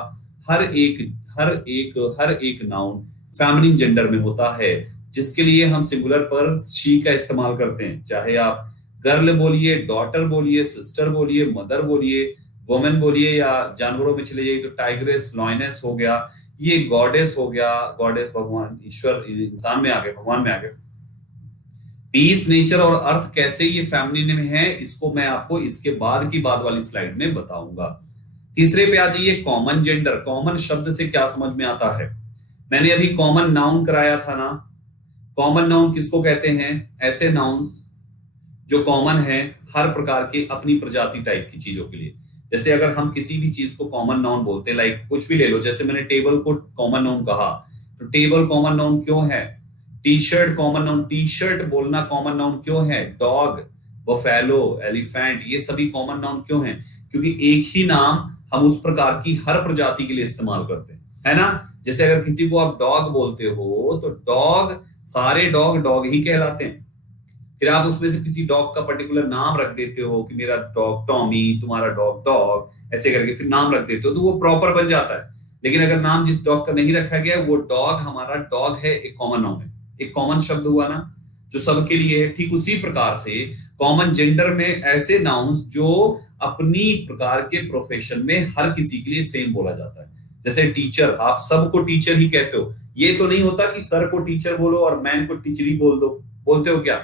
हर एक हर एक नाउन फेमिनिन जेंडर में होता है, जिसके लिए हम सिंगुलर पर शी का इस्तेमाल करते हैं। चाहे आप गर्ल बोलिए, डॉटर बोलिए, सिस्टर बोलिए, मदर बोलिए, वुमेन बोलिए, या जानवरों में चले जाइए तो टाइग्रेस, लॉयनेस हो गया, ये गॉडेस हो गया, गॉडेस भगवान, ईश्वर, इंसान में आ गए, भगवान में आ गए। पीस, नेचर और अर्थ कैसे ये फेमिनिन में है, इसको मैं आपको इसके बाद की बाद वाली स्लाइड में बताऊंगा। तीसरे पे आ जाइए, कॉमन जेंडर। कॉमन शब्द से क्या समझ में आता है? मैंने अभी कॉमन नाउन कराया था ना। कॉमन नाउन किसको कहते हैं? ऐसे नाउन्स जो कॉमन है हर प्रकार के अपनी प्रजाति टाइप की चीजों के लिए। जैसे अगर हम किसी भी चीज को कॉमन नाउन बोलते हैं, लाइक कुछ भी ले लो, जैसे मैंने टेबल को कॉमन नाउन कहा, तो टेबल कॉमन नाउन क्यों है? T shirt common noun, T shirt बोलना कॉमन नाउन क्यों है? डॉग, बफेलो, एलिफेंट, ये सभी कॉमन नाउन क्यों हैं? क्योंकि एक ही नाम हम उस प्रकार की हर प्रजाति के लिए इस्तेमाल करते हैं, है ना। जैसे अगर किसी को आप डॉग बोलते हो तो डॉग, सारे डॉग डॉग ही कहलाते हैं। फिर आप उसमें से किसी डॉग का पर्टिकुलर नाम रख देते हो कि मेरा डॉग टॉमी, तुम्हारा डॉग डॉग, ऐसे करके फिर नाम रख देते हो, तो वो प्रॉपर बन जाता है। लेकिन अगर नाम जिस डॉग का नहीं रखा गया, वो डॉग हमारा डॉग है, एक कॉमन नाउन है, एक कॉमन शब्द हुआ ना, जो सबके लिए है। ठीक उसी प्रकार से कॉमन जेंडर में ऐसे नाउन्स जो अपनी प्रकार के प्रोफेशन में हर किसी के लिए सेम बोला जाता है। जैसे टीचर, आप सबको टीचर ही कहते हो। ये तो नहीं होता कि सर को टीचर बोलो और मैम को टीचरी बोल दो। बोलते हो क्या?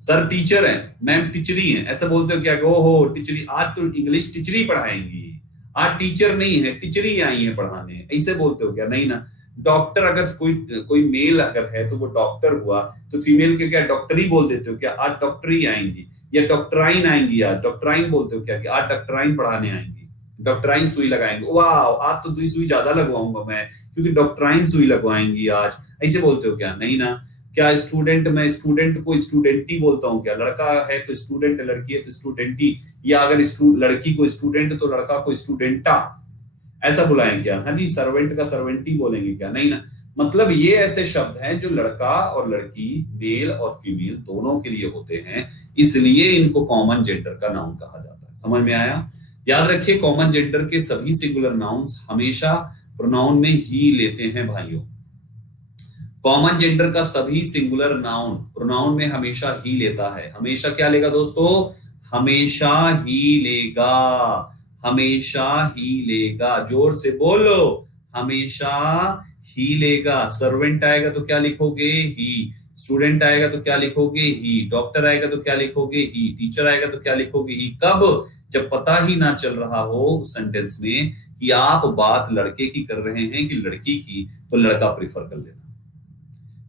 सर टीचर है, मैम टीचरी है, ऐसा बोलते हो क्या? ओहो टीचरी, आज तो इंग्लिश टीचरी पढ़ाएंगी, आज टीचर नहीं है, टीचरी आई है पढ़ाने, ऐसे बोलते हो क्या? नहीं ना। डॉक्टर, अगर कोई कोई मेल अगर है तो वो डॉक्टर हुआ, तो फीमेल के क्या डॉक्टरी बोल देते हो क्या? आज डॉक्टरी आएंगी, या डॉक्टराइन आएंगी, आज डॉक्टराइन बोलते हो क्या कि आज डॉक्टराइन पढ़ाने आएंगी, डॉक्टराइन सुई लगाएंगे, वाह आज तो 2 सुई ज्यादा लगवाऊंगा मैं क्योंकि डॉक्टराइन सुई लगवाएंगी आज, ऐसे बोलते हो क्या? नहीं ना। क्या स्टूडेंट, मैं स्टूडेंट को स्टूडेंटी बोलता हूँ क्या? लड़का है तो स्टूडेंट, लड़की है तो स्टूडेंटी, या अगर लड़की को स्टूडेंट तो लड़का को स्टूडेंटा, ऐसा बुलाएं क्या? हाँ जी, सर्वेंट का सर्वेंटी बोलेंगे क्या? नहीं ना। मतलब ये ऐसे शब्द हैं जो लड़का और लड़की, मेल और फीमेल दोनों के लिए होते हैं, इसलिए इनको कॉमन जेंडर का नाउन कहा जाता है। समझ में आया? याद रखिए, कॉमन जेंडर के सभी सिंगुलर नाउन्स हमेशा प्रोनाउन में ही लेते हैं भाइयों। कॉमन जेंडर का सभी सिंगुलर नाउन प्रोनाउन में हमेशा ही लेता है। हमेशा क्या लेगा दोस्तों? हमेशा ही लेगा, हमेशा ही लेगा। जोर से बोलो, हमेशा ही लेगा। सर्वेंट आएगा तो क्या लिखोगे? ही। स्टूडेंट आएगा तो क्या लिखोगे? ही। डॉक्टर आएगा तो क्या लिखोगे? ही। टीचर आएगा तो क्या लिखोगे? ही। कब? जब पता ही ना चल रहा हो उस सेंटेंस में कि आप बात लड़के की कर रहे हैं कि लड़की की, तो लड़का प्रीफर कर लेना।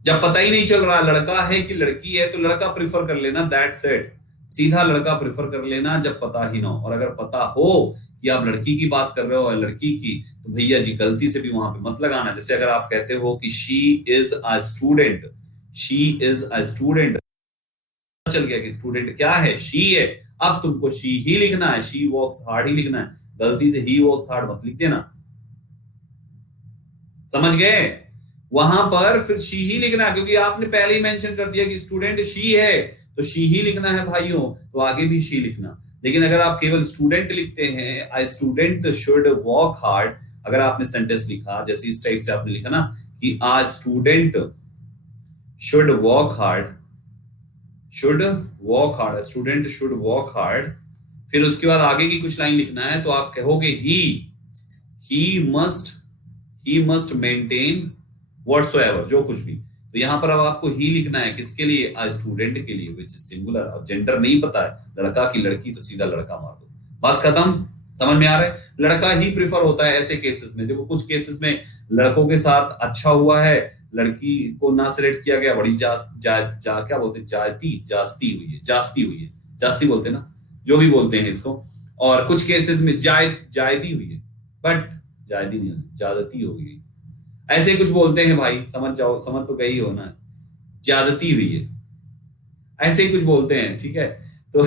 जब पता ही नहीं चल रहा लड़का है कि लड़की है, तो लड़का प्रेफर कर लेना, दैट्स इट। सीधा लड़का प्रेफर कर लेना जब पता ही ना हो। और अगर पता हो कि आप लड़की की बात कर रहे हो और लड़की की, तो भैया जी गलती से भी वहां पे मत लगाना। जैसे अगर आप कहते हो कि she is a student, she is a student, चल गया कि स्टूडेंट क्या है? शी है। अब तुमको शी ही लिखना है, शी वर्क्स हार्ड ही लिखना है, गलती से ही वर्क्स हार्ड मत लिख देना। समझ गए? वहां पर फिर शी ही लिखना, क्योंकि आपने पहले ही मेंशन कर दिया कि स्टूडेंट शी है, तो शी ही लिखना है भाइयों, तो आगे भी शी लिखना। लेकिन अगर आप केवल स्टूडेंट लिखते हैं, I student should work hard, अगर आपने सेंटेंस लिखा जैसे इस टाइप से आपने लिखा ना कि a student should work hard, should work hard, student should work hard, फिर उसके बाद आगे की कुछ लाइन लिखना है, तो आप कहोगे ही मस्ट मेंटेन व्हाटसोएवर, जो कुछ भी। तो यहां पर अब आपको ही लिखना है, किसके लिए? अ स्टूडेंट के लिए, विच इज सिंगुलर। अब जेंडर नहीं पता है लड़का की लड़की, तो सीधा लड़का मार दो, बात खत्म। समझ में आ रहा है? लड़का ही प्रेफर होता है ऐसे केसेस में। देखो कुछ केसेस में लड़कों के साथ अच्छा हुआ है, लड़की को ना सिलेक्ट किया गया, बड़ी क्या बोलते हैं, जास्ती हुई है, जास्ती बोलते हैं ना, जो भी बोलते हैं इसको। और कुछ केसेस में जायदी हुई है, बट जायदी नहीं, ज्यादती हो गई, ऐसे कुछ बोलते हैं भाई, समझ जाओ, समझ तो गई हो ना, ज्यादती हुई है, ऐसे ही कुछ बोलते हैं, ठीक है। तो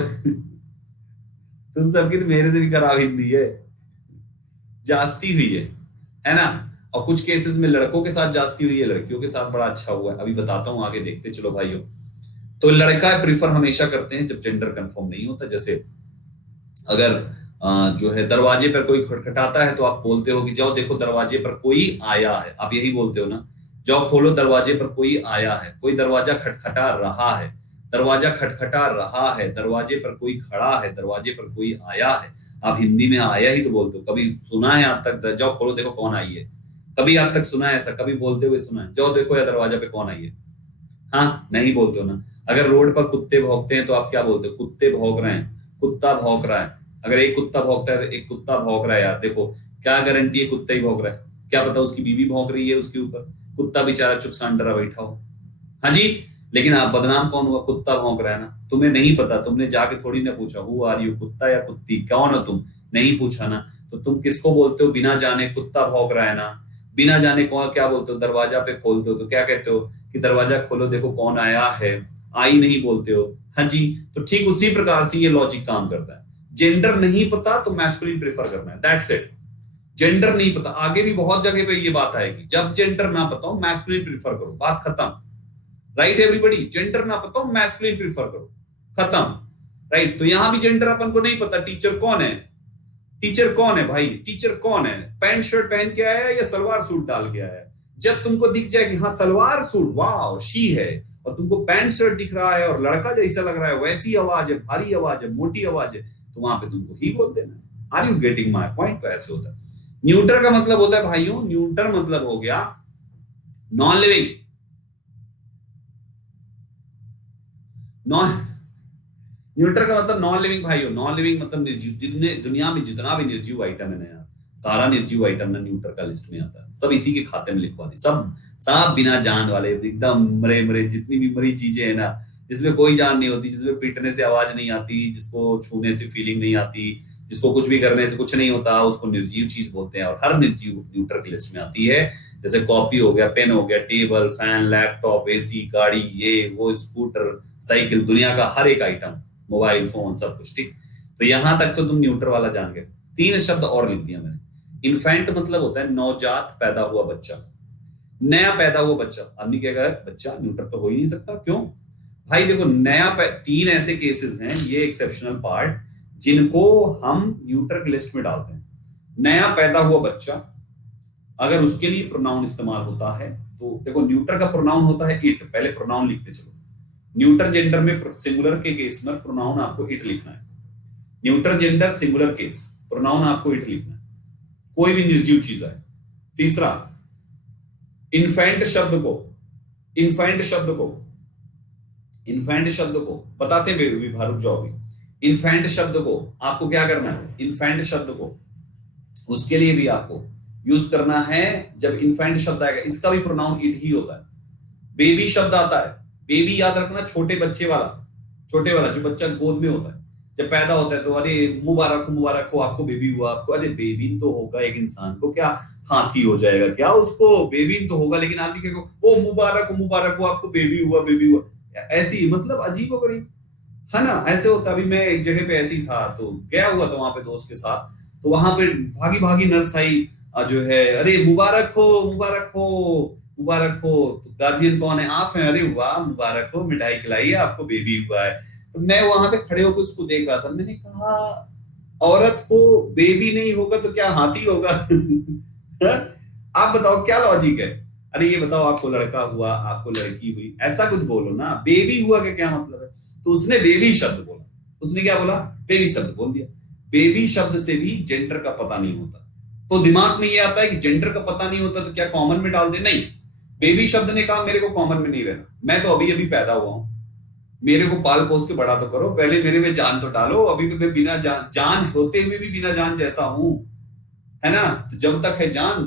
तुम सबकी तो मेरे से भी खराब हिंदी है, जास्ती हुई है, है ना। और कुछ केसेस में लड़कों के साथ जाती हुई है, लड़कियों के साथ बड़ा अच्छा हुआ है, अभी बताता हूं, आगे देखते चलो भाइयों। तो लड़का प्रीफर हमेशा करते हैं जब जेंडर कंफर्म नहीं होता। जैसे अगर जो है दरवाजे पर कोई खटखटाता है तो आप बोलते हो कि जाओ देखो दरवाजे पर कोई आया है, आप यही बोलते हो ना, जाओ खोलो दरवाजे पर कोई आया है, कोई दरवाजा खटखटा रहा है, दरवाजा खटखटा रहा है, दरवाजे पर कोई खड़ा है, दरवाजे पर कोई आया है। आप हिंदी में आया ही तो बोलते हो। कभी सुना है आप तक जाओ खोलो देखो कौन आई है? कभी आप तक सुना है ऐसा? कभी बोलते हुए सुना है जाओ देखो या दरवाजा पे कौन आई है? हाँ, नहीं बोलते हो ना। अगर रोड पर कुत्ते भौंकते हैं तो आप क्या बोलते हो? कुत्ते भौंक रहे हैं, कुत्ता भौंक रहा है। अगर एक कुत्ता भौंकता है तो एक कुत्ता भौंक रहा है यार, देखो क्या गारंटी है कुत्ता ही भौंक रहा है? क्या पता उसकी बीवी भौंक रही है उसके ऊपर, कुत्ता बेचारा चुप सान डरा बैठा हो। हाँ जी। लेकिन आप बदनाम कौन हुआ? कुत्ता भौंक रहा है ना, तुम्हें नहीं पता, तुमने जाके थोड़ी ना पूछा हु आर यू, कुत्ता या कुत्ती, कौन हो तुम, नहीं पूछा ना। तो तुम किसको बोलते हो बिना जाने कुत्ता भौंक रहा है ना? बिना जाने कौन क्या बोलते हो? दरवाजा पे खोलते हो तो क्या कहते हो कि दरवाजा खोलो देखो कौन आया है, आई नहीं बोलते हो। हाँ जी। तो ठीक उसी प्रकार से ये लॉजिक काम करता है। जेंडर नहीं पता तो मैस्कुलिन प्रेफर करना है, दैट्स इट। जेंडर नहीं पता, आगे भी बहुत जगह पे ये बात आएगी, जब जेंडर ना पता हो मैस्कुलिन प्रेफर करो, बात खत्म। राइट एवरीबॉडी, जेंडर ना पता हो मैस्कुलिन प्रेफर करो, खत्म। राइट। तो यहां भी जेंडर अपन को नहीं पता, टीचर कौन है? टीचर कौन है भाई? टीचर कौन है? पैंट शर्ट पहन के आया है या सलवार सूट डाल के आया है? जब तुमको दिख जाए कि हाँ सलवार सूट, वाह शी है, और तुमको पैंट शर्ट दिख रहा है और लड़का जैसा लग रहा है, वैसी आवाज है, भारी आवाज है, मोटी आवाज है, तो वहां पे तुमको ही बोल देना। Are you getting my point? तो ऐसे होता है। न्यूटर का मतलब होता है भाइयों, न्यूटर मतलब हो गया नॉन लिविंग। नॉन न्यूट्रल का मतलब नॉन लिविंग भाइयों, नॉन लिविंग मतलब निर्जीव। जितने दुनिया में जितना भी निर्जीव आइटम है ना यार, सारा निर्जीव आइटम ना न्यूट्रल का लिस्ट में आता है, सब इसी के खाते में लिखवा दी, सब सब बिना जान वाले, एकदम मरे मरे, जितनी भी मरी चीजें है ना, जिसमें कोई जान नहीं होती, जिसमें पीटने से आवाज नहीं आती, जिसको छूने से फीलिंग नहीं आती, जिसको कुछ भी करने से कुछ नहीं होता, उसको निर्जीव चीज बोलते हैं। और हर निर्जीव न्यूट्रल की लिस्ट में आती है। जैसे कॉपी हो गया, पेन हो गया, टेबल, फैन, लैपटॉप, एसी, गाड़ी, ये वो, स्कूटर, साइकिल, दुनिया का हर एक आइटम, मोबाइल फोन, सब कुछ। ठीक। तो यहां तक तो तुम न्यूट्रल वाला जान गए। तीन शब्द और लिख दिया मैंने। इन्फेंट मतलब होता है नवजात, पैदा हुआ बच्चा, नया पैदा हुआ बच्चा। आदमी कहेगा बच्चा, न्यूट्रल तो हो ही नहीं सकता, क्यों भाई? देखो नया तीन ऐसे केसेस हैं, ये एक्सेप्शनल पार्ट, जिनको हम न्यूट्रल लिस्ट में डालते हैं। नया पैदा हुआ बच्चा, अगर उसके लिए प्रोनाउन इस्तेमाल होता है तो देखो न्यूट्रल का प्रोनाउन होता है इट, पहले प्रोनाउन लिखते चलो। न्यूट्रल जेंडर में सिंगुलर के केस में प्रोनाउन आपको इट लिखना है। Neutral gender singular case, pronoun आपको इट लिखना है, कोई भी निर्जीव चीज है। तीसरा, इन्फेंट शब्द को, इन्फेंट शब्द को, इन्फेंट शब्द को बताते हैं विभारुक जाओ भी। इन्फेंट शब्द को आपको क्या करना है? इन्फेंट शब्द को उसके लिए भी आपको यूज करना है। जब इन्फेंट शब्द आएगा, इसका भी प्रोनाउन इट ही होता है। बेबी शब्द आता है, बेबी याद रखना, छोटे बच्चे वाला, छोटे वाला जो बच्चा गोद में होता है, जब पैदा होता है तो अरे मुबारक हो आपको बेबी हुआ, आपको अरे बेबी तो होगा, एक इंसान को क्या हाथी हो जाएगा क्या, उसको बेबी तो होगा, लेकिन आदमी क्या ओ मुबारक हो आपको बेबी हुआ, बेबी हुआ, ऐसी मतलब अजीब हो गई है ना। ऐसे होता, अभी मैं एक जगह पे ऐसी था तो गया हुआ था वहां पे दोस्त के साथ, तो वहां पे भागी भागी नर्स आई, जो है अरे मुबारक हो मुबारक हो मुबारक हो। तो गार्जियन कौन है? आप हैं। अरे वाह मुबारक हो, मिठाई खिलाइए, आपको बेबी हुआ है। तो मैं वहां पे खड़े होकर उसको देख रहा था, मैंने कहा औरत को बेबी नहीं होगा तो क्या हाथी होगा? आप बताओ क्या लॉजिक है? अरे ये बताओ, आपको लड़का हुआ, आपको लड़की हुई, ऐसा कुछ बोलो ना, बेबी हुआ का क्या मतलब है? तो उसने बेबी शब्द बोला, उसने क्या बोला? बेबी शब्द बोल दिया। बेबी शब्द से भी जेंडर का पता नहीं होता, तो दिमाग में ये आता है कि जेंडर का पता नहीं होता तो क्या कॉमन में डाल दे? नहीं, बेबी शब्द ने कहा मेरे को कॉमन में नहीं रहना, मैं तो अभी अभी पैदा हुआ हूं, मेरे को पाल पोस के बड़ा तो करो, पहले मेरे में जान तो डालो, अभी तो मैं बिना जान होते हुए भी बिना जान जैसा हूं, है ना। तो जब तक है जान,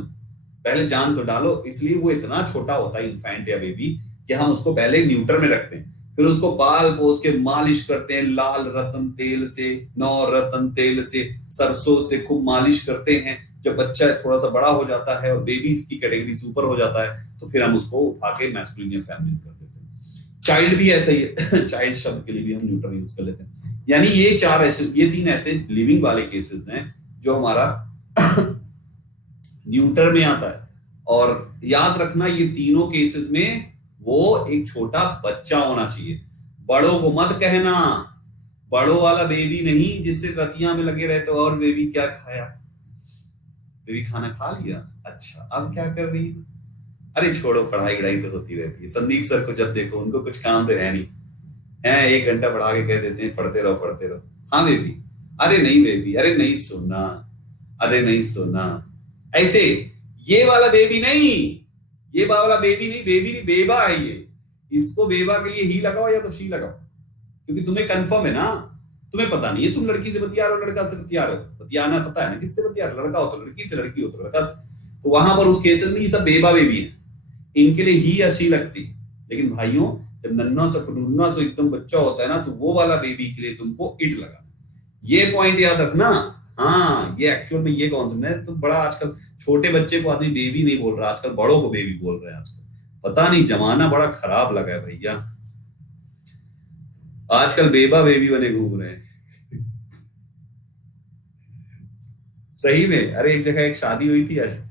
पहले जान तो डालो। इसलिए वो इतना छोटा होता है इन्फेंट या बेबी कि हम उसको पहले न्यूट्रल में रखते हैं, फिर उसको पाल पोस के मालिश करते हैं, लाल रतन तेल से, नौ रतन तेल से, सरसों से खूब मालिश करते हैं। जब बच्चा थोड़ा सा बड़ा हो जाता है और बेबी की कैटेगरी से ऊपर हो जाता है, तो फिर हम उसको उठा के मैस्कुलिन या फेमिनिन कर देते हैं। चाइल्ड भी ऐसा ही है। चाइल्ड शब्द के लिए भी हम न्यूट्रल यूज कर लेते हैं। यानी ये तीन ऐसे लिविंग वाले केसेस हैं जो हमारा न्यूटर में आता है। और याद रखना ये तीनों केसेस में वो एक छोटा बच्चा होना चाहिए। बड़ों को मत कहना, बड़ों वाला बेबी नहीं जिससे रतिया में लगे रहते हो और बेबी क्या खाया, बेबी खाना खा लिया, अच्छा अब क्या कर रही है, अरे छोड़ो पढ़ाई वढ़ाई तो होती रहती है। संदीप सर को जब देखो उनको कुछ काम तो है नहीं, है 1 घंटा पढ़ा के कह देते हैं पढ़ते रहो पढ़ते रहो। हाँ बेबी, अरे नहीं बेबी, अरे नहीं सोना, अरे नहीं सोना, ऐसे। ये वाला बेबी नहीं, ये वाला बेबी नहीं, बेबी नहीं, बेबा है ये। इसको बेबा के लिए ही लगाओ या तो शी लगाओ, क्योंकि तुम्हें कंफर्म है ना, तुम्हें पता नहीं है तुम लड़की से बतिया रहे हो लड़का से बतिया रहे हो, बतियाना पता है ना किससे बतिया रहे हो, लड़का हो तो लड़की से, लड़की हो तो लड़का से। तो वहां पर उस केसेस में ये सब बेबा बेबी है, इनके लिए ही या शी लगती है। लेकिन भाइयों जब नन्ना सा एकदम बच्चा होता है ना, तो वो वाला बेबी के लिए तुमको इट लगाना, ये पॉइंट याद रखना। हाँ ये एक्चुअल में ये कॉन्सेप्ट है। तो बड़ा आजकल छोटे बच्चे को आदमी बेबी नहीं बोल रहा, आजकल बड़ों को बेबी बोल रहे हैं आजकल। पता नहीं जमाना बड़ा खराब लगा है भैया, आजकल बेबा बेबी बने घूम रहे हैं। सही में। अरे एक जगह एक शादी हुई थी, आज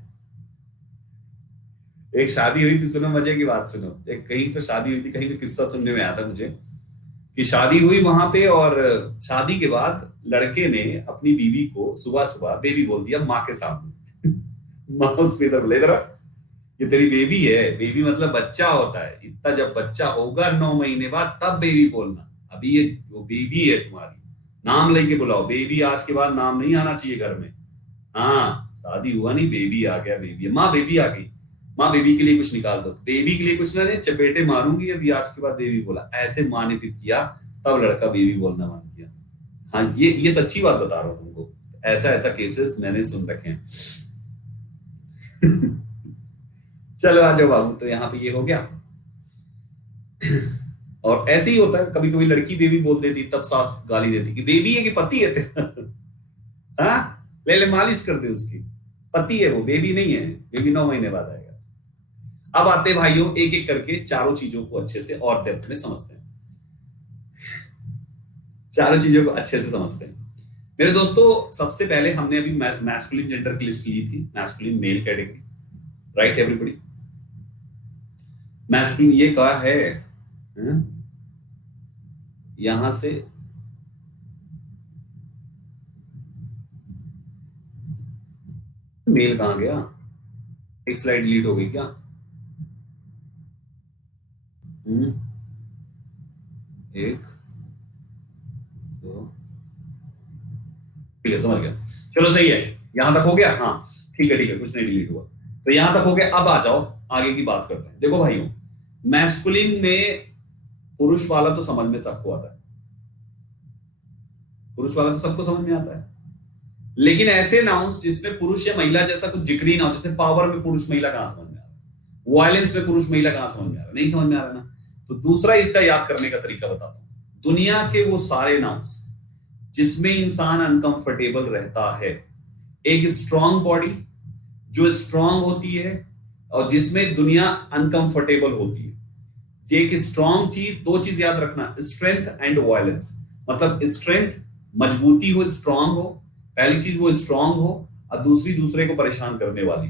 एक शादी हुई थी, सुनो मजे की बात सुनो। एक कहीं पे शादी हुई थी, कहीं पे किस्सा सुनने में आया था मुझे कि शादी हुई वहां पे, और शादी के बाद लड़के ने अपनी बीवी को सुबह सुबह बेबी बोल दिया माँ के सामने। माँ उसको इधर बोले, इधर ये तेरी बेबी है। बेबी मतलब बच्चा होता है, इतना जब बच्चा होगा 9 महीने बाद तब बेबी बोलना। अभी ये वो बेबी है तुम्हारी, नाम लेके बुलाओ। बेबी आज के बाद नाम नहीं आना चाहिए घर में। हाँ शादी हुआ नहीं, बेबी आ गया, बेबी माँ बेबी आ गई, माँ बेबी के लिए कुछ निकाल दो, बेबी के लिए कुछ ना, नहीं चपेटे मारूंगी अभी आज के बाद बेबी बोला, ऐसे माँ ने फिर किया, तब लड़का बेबी बोलना मान किया। हाँ ये सच्ची बात बता रहा हूँ तुमको, ऐसा ऐसा केसेस मैंने सुन रखे हैं। चलो आ जाओ बाबू, तो यहाँ पे ये हो गया। और ऐसे ही होता है, कभी कभी लड़की बेबी बोल देती, तब सास गाली देती कि बेबी है कि पति है तेरा। हाँ ले ले मालिश कर दे उसकी, पति है वो, बेबी नहीं है, बेबी 9 महीने बाद आएगा। अब आते हैं भाइयों एक एक करके चारों चीजों को अच्छे से और डेप्थ में समझते हैं, चारों चीजों को अच्छे से समझते हैं। मेरे दोस्तों सबसे पहले हमने अभी मैस्कुलिन जेंडर की लिस्ट ली थी, masculine male category, right everybody. Masculine ये कहा है, यहां से मेल कहां गया, एक स्लाइड डिलीट हो गई क्या? एक दो, ठीक है समझ गया, चलो सही है, यहां तक हो गया। हाँ ठीक है कुछ नहीं डिलीट हुआ, तो यहां तक हो गया। अब आ जाओ आगे की बात करते हैं। देखो भाइयों मैस्कुलिन में पुरुष वाला तो समझ में सबको आता है, पुरुष वाला तो सबको समझ में आता है, लेकिन ऐसे नाउन्स जिसमें पुरुष या महिला जैसा कुछ जिक्र ही ना हो, जैसे पावर में पुरुष महिला कहां समझ में आ रहा है, वायलेंस में पुरुष महिला कहां समझ में आ रहा है, नहीं समझ में आ रहा ना। तो दूसरा इसका याद करने का तरीका बताता हूं। दुनिया के वो सारे नाउन्स जिसमें इंसान अनकंफर्टेबल रहता है, एक स्ट्रांग बॉडी जो स्ट्रांग होती है और जिसमें दुनिया अनकंफर्टेबल होती है। ये एक स्ट्रांग चीज, दो चीज याद रखना, स्ट्रेंथ एंड वायलेंस। मतलब स्ट्रेंथ मजबूती हो, स्ट्रांग हो, पहली चीज वो स्ट्रांग हो, और दूसरी दूसरे को परेशान करने वाली।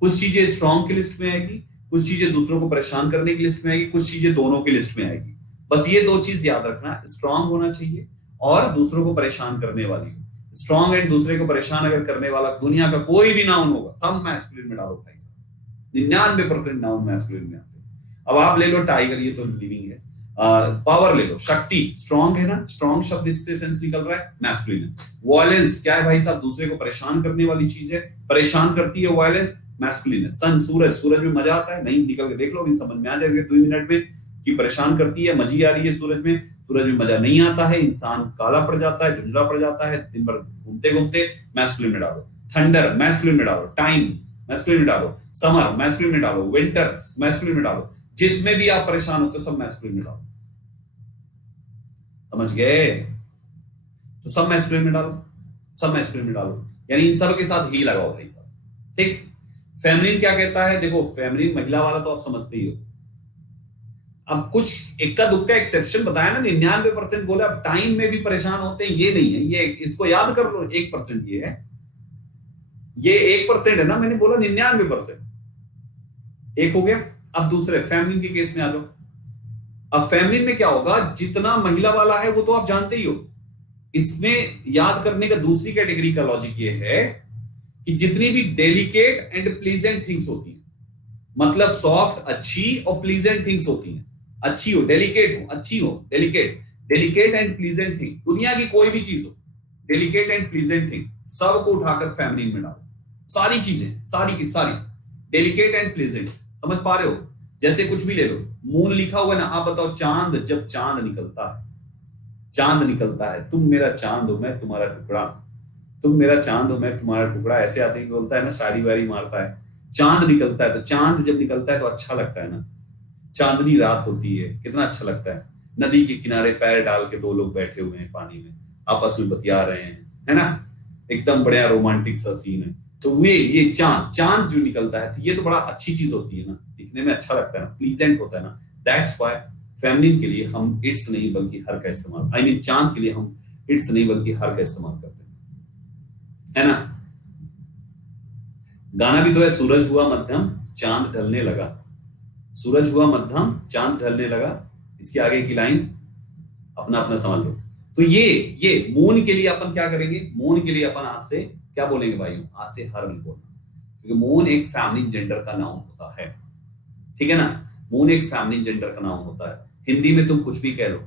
कुछ चीजें स्ट्रांग की लिस्ट में आएगी, कुछ चीजें दूसरों को परेशान करने की लिस्ट में आएगी, कुछ चीजें दोनों की लिस्ट में आएगी। बस ये दो चीज याद रखना, स्ट्रांग होना चाहिए और दूसरों को परेशान करने वाली। स्ट्रांग एंड दूसरे को परेशान अगर करने वाला दुनिया का कोई भी नाउन होगा, सब मैस्कुलिन में डालो भाई साहब, 99% नाउन मैस्कुलिन में आते हैं। अब आप ले लो टाइगर, ये तो लिविंग है। पावर ले लो, शक्ति, स्ट्रांग है ना, स्ट्रांग शब्द इससे सेंस निकल रहा है, मैस्कुलिन है। वायलेंस क्या है भाई साहब, दूसरे को परेशान करने वाली चीज है, परेशान करती है वायलेंस, मैस्कुलिन है। सन, सूरज, सूरज में मजा आता है, नहीं निकल के देख लो, अभी समझ में आ जाएगा 2 मिनट में कि परेशान करती है, मजी आ रही है सूरज में, सूरज में मजा नहीं आता है, इंसान काला पड़ जाता है, झुंझला पड़ जाता है, दिन भर घूमते घूमते, मैस्कुलिन में डालो। थंडर मैस्कुलिन में डालो, टाइम मैस्कुलिन में डालो, समर मैस्कुलिन में डालो, विंटर मैस्कुलिन में डालो, जिसमें भी आप परेशान होते हो सब मैस्कुलिन में डालो। समझ गए? तो सब मैस्कुलिन में डालो, सब मैस्कुलिन में डालो, यानी इन सब के साथ ही लगाओ भाई साहब, ठीक। फेमिनिन क्या कहता है, देखो फेमिनिन महिला वाला तो आप समझते ही हो। अब कुछ इक्का दुक्का एक्सेप्शन बताया ना, 99% बोले अब टाइम में भी परेशान होते हैं, ये नहीं है, ये इसको याद कर लो, 1% ये है। ये 1% है ना, मैंने बोला 99%। एक हो गया। अब दूसरे फेमिनिन के केस में आ जाओ। अब फेमिनिन में क्या होगा, जितना महिला वाला है वो तो आप जानते ही हो। इसमें याद करने का दूसरी कैटेगरी का लॉजिक ये है कि जितनी भी डेलिकेट एंड प्लीजेंट थिंग्स होती हैं, मतलब सॉफ्ट अच्छी और प्लीजेंट थिंग्स होती हैं, अच्छी हो, डेलिकेट हो, अच्छी हो, delicate, delicate and pleasant things, दुनिया की कोई भी चीज हो, डेलिकेट एंड प्लीजेंट थिंग्स, सबको उठाकर फेमिनिन में डालो। सारी चीजें, सारी की सारी डेलिकेट एंड प्लीजेंट, समझ पा रहे हो? जैसे कुछ भी ले लो, मून लिखा हुआ है ना, आप बताओ, चांद, जब चांद निकलता है, चांद निकलता है, तुम मेरा चांद हो मैं तुम्हारा टुकड़ा, तुम मेरा चांद हो मैं तुम्हारा टुकड़ा, ऐसे आते ही बोलता है ना, शायरी वारी मारता है। चांद निकलता है, तो चांद जब निकलता है तो अच्छा लगता है ना, चांदनी रात होती है, कितना अच्छा लगता है। नदी के किनारे पैर डाल के दो लोग बैठे हुए हैं पानी में, आपस में बतिया रहे हैं, है ना, एकदम बढ़िया रोमांटिक सा सीन है। तो ये चांद, चांद जो निकलता है, तो ये तो बड़ा अच्छी चीज होती है ना, दिखने में अच्छा लगता है ना, प्लीजेंट होता है ना। दैट्स व्हाई फेमिनिन के लिए हम इट्स नहीं बल्कि हर का इस्तेमाल, आई मीन चांद के लिए हम इट्स नहीं बल्कि हर का इस्तेमाल करते हैं, है ना। गाना भी तो है, सूरज हुआ मध्यम चांद ढलने लगा, सूरज हुआ मध्यम चांद ढलने लगा, इसके आगे की लाइन अपना अपना समझ लो। तो ये मून के लिए अपन क्या करेंगे, मून के लिए अपन आज से क्या बोलेंगे भाइयों, आज से हर नहीं बोलना, क्योंकि मून एक फैमिली जेंडर का नाउन होता है, ठीक है ना। मून एक फैमिली जेंडर का नाउन होता है। हिंदी में तुम कुछ भी कह लो,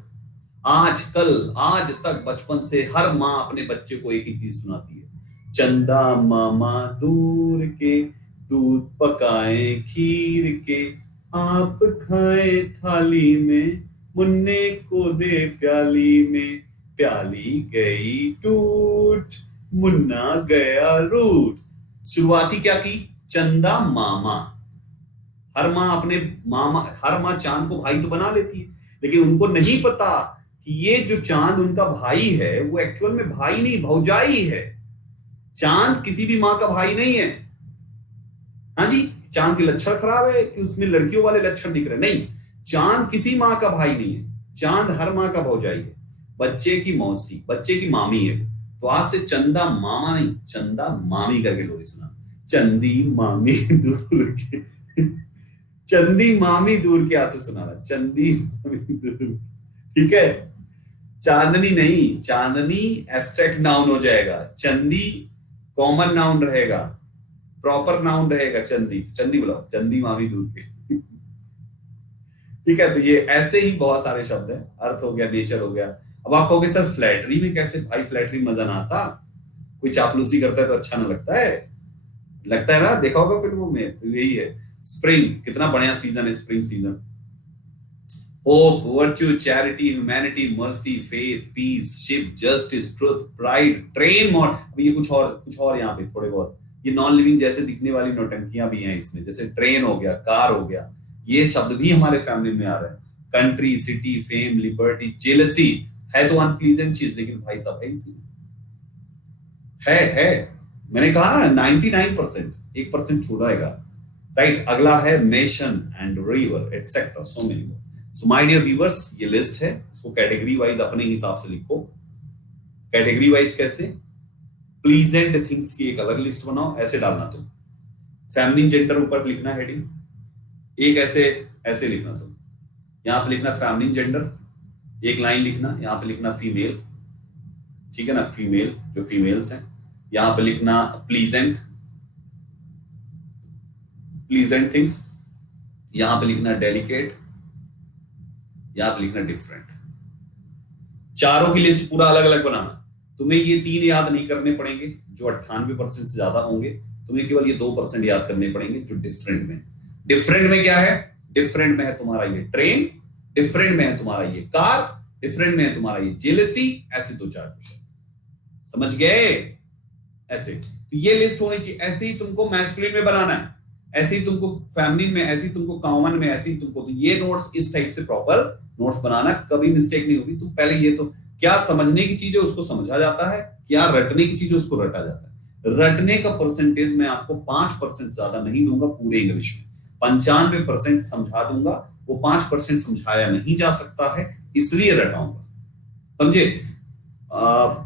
आज कल आज तक बचपन से हर माँ अपने बच्चे को एक ही चीज सुनाती है, चंदा मामा दूर के दूध पकाए खीर के, आप खाए थाली में मुन्ने को दे प्याली में, प्याली गई टूट मुन्ना गया रूठ। शुरुआती क्या की, चंदा मामा, हर माँ अपने मामा, हर माँ चांद को भाई तो बना लेती है, लेकिन उनको नहीं पता कि ये जो चांद उनका भाई है वो एक्चुअल में भाई नहीं, भौजाई है। चांद किसी भी माँ का भाई नहीं है। हाँ जी, चांद के लक्षण खराब है कि उसमें लड़कियों वाले लक्षण दिख रहे, नहीं, चांद किसी माँ का भाई नहीं है, चांद हर माँ का भौजाई है, बच्चे की मौसी, बच्चे की मामी है। तो आज से चंदा मामा नहीं, चंदा मामी करके लोरी सुना, चंदी मामी दूर के, चंदी मामी दूर के, आज से सुना रहा, चंदी मामी दूर, ठीक है। चांदनी नहीं, चांदनी एब्स्ट्रैक्ट नाउन हो जाएगा, चंदी कॉमन नाउन रहेगा, प्रॉपर नाउन रहेगा चंदी, चंदी बुलाओ, चंदी मामी दूर के, ठीक है। तो ये ऐसे ही बहुत सारे शब्द हैं, अर्थ हो गया, नेचर हो गया। अब आप कहोगे सर फ्लैटरी में कैसे, भाई फ्लैटरी मजा ना आता, कोई चापलूसी करता है तो अच्छा ना लगता है, लगता है ना, देखा होगा फिल्मों में। तो यही है, स्प्रिंग कितना बढ़िया सीजन है, spring season. Hope, virtue, charity, humanity, mercy, faith, peace, ship, justice, truth, pride, train, mod, अब ये कुछ और यहाँ पे थोड़े बहुत ये नॉन लिविंग जैसे दिखने वाली नौटंकियां भी हैं इसमें, जैसे ट्रेन हो गया, कार हो गया, ये शब्द भी हमारे फैमिली में आ रहे हैं। Country, city, fame, liberty, jealousy है तो अनप्लीजेंट चीज, लेकिन भाई साहब है इसी है। मैंने कहा ना 99%, 1% छूटेगा, राइट। अगला है nation and river etcetera, so many more. So my dear viewers, ये लिस्ट है, इसको कैटेगरी वाइज अपने हिसाब से लिखो। कैटेगरी वाइज कैसे, प्लीजेंट थिंग्स की एक अलग लिस्ट बनाओ, ऐसे डालना तुम, फेमिनिन जेंडर ऊपर लिखना हेडिंग, एक ऐसे लिखना तुम, यहां पे लिखना फेमिनिन जेंडर, एक लाइन लिखना, यहां पे लिखना फीमेल, ठीक है ना, फीमेल जो फीमेल्स हैं, यहां पे लिखना प्लीजेंट थिंग्स, यहां पे लिखना डेलिकेट, यहां पे लिखना डिफरेंट। चारों की लिस्ट पूरा अलग अलग बनाना। तुम्हें ये 3 याद नहीं करने पड़ेंगे जो 98% से ज्यादा होंगे, तुम्हें केवल ये 2% याद करने पड़ेंगे जो डिफरेंट में। डिफरेंट में क्या है, डिफरेंट में है तुम्हारा ये ट्रेन, डिफरेंट में है तुम्हारा ये कार, डिफरेंट में है तुम्हारा ये जेलसी, ऐसे 2-4 क्वेश्चन, समझ गए? ऐसे तो ये लिस्ट होनी चाहिए। ऐसे ही तुमको मैस्कुलिन में बनाना है, ऐसे ही तुमको फेमिनिन में, ऐसे ही तुमको कॉमन में, ऐसे ही तुमको, तो ये नोट्स इस टाइप से प्रॉपर नोट्स बनाना, कभी मिस्टेक नहीं होगी। तुम पहले ये तो क्या समझने की चीज है उसको समझा जाता है, क्या रटने की चीज है उसको रटा जाता है। रटने का परसेंटेज मैं आपको 5% ज्यादा नहीं दूंगा पूरे इंग्लिश में, 95% समझा दूंगा, वो 5% समझाया नहीं जा सकता है, इसलिए रटाऊंगा, समझे?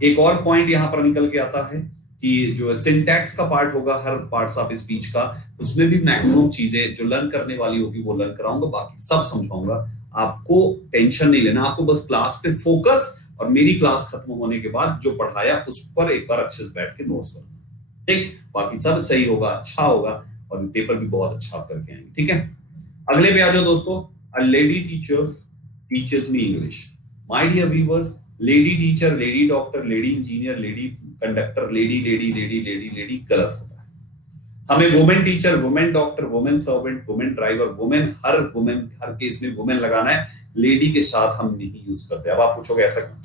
एक और पॉइंट यहां पर निकल के आता है कि जो सिंटैक्स का पार्ट होगा हर पार्ट्स ऑफ स्पीच का, उसमें भी मैक्सिमम चीजें जो लर्न करने वाली होगी वो लर्न कराऊंगा, बाकी सब समझाऊंगा। आपको टेंशन नहीं लेना, आपको बस क्लास पे फोकस, और मेरी क्लास खत्म होने के बाद जो पढ़ाया उस पर एक बार अच्छे से बैठ के नोट्स करना, ठीक? बाकी सब सही होगा, अच्छा होगा, और पेपर भी बहुत अच्छा आप करके आएंगे, ठीक है? अगले पे आ जाओ दोस्तों। A lady teacher teaches me English. My dear viewers, lady teacher, lady doctor, lady engineer, lady conductor, lady lady lady lady lady गलत होता है। हमें women teacher, women doctor, women servant, women driver, women हर case में women लगाना है, lady के साथ हम नहीं यूज करते। अब आप पूछोगे ऐसा क्यों?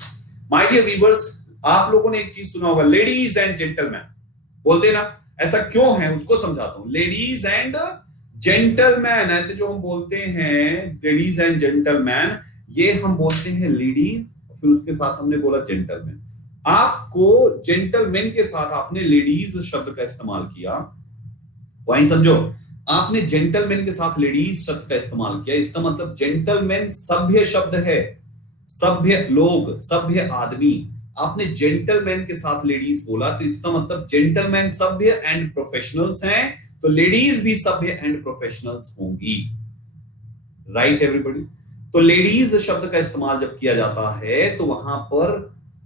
माय डियर व्यूअर्स, आप लोगों ने एक चीज सुना होगा, लेडीज एंड जेंटलमैन बोलते ना, ऐसा क्यों है उसको समझाता हूं। लेडीज एंड जेंटलमैन, ऐसे जो हम बोलते हैं लेडीज एंड जेंटलमैन, ये हम बोलते हैं लेडीज, फिर उसके साथ हमने बोला जेंटलमैन। आपको जेंटलमैन के साथ आपने लेडीज शब्द का इस्तेमाल किया, पॉइंट समझो, आपने जेंटलमैन के साथ लेडीज शब्द का इस्तेमाल किया, इसका मतलब जेंटलमैन सभ्य शब्द है, सभ्य लोग, सभ्य आदमी। आपने जेंटलमैन के साथ लेडीज बोला, तो इसका मतलब जेंटलमैन सभ्य एंड प्रोफेशनल्स हैं, तो लेडीज भी सभ्य एंड प्रोफेशनल्स होंगी। Right everybody? तो लेडीज शब्द का इस्तेमाल जब किया जाता है तो वहां पर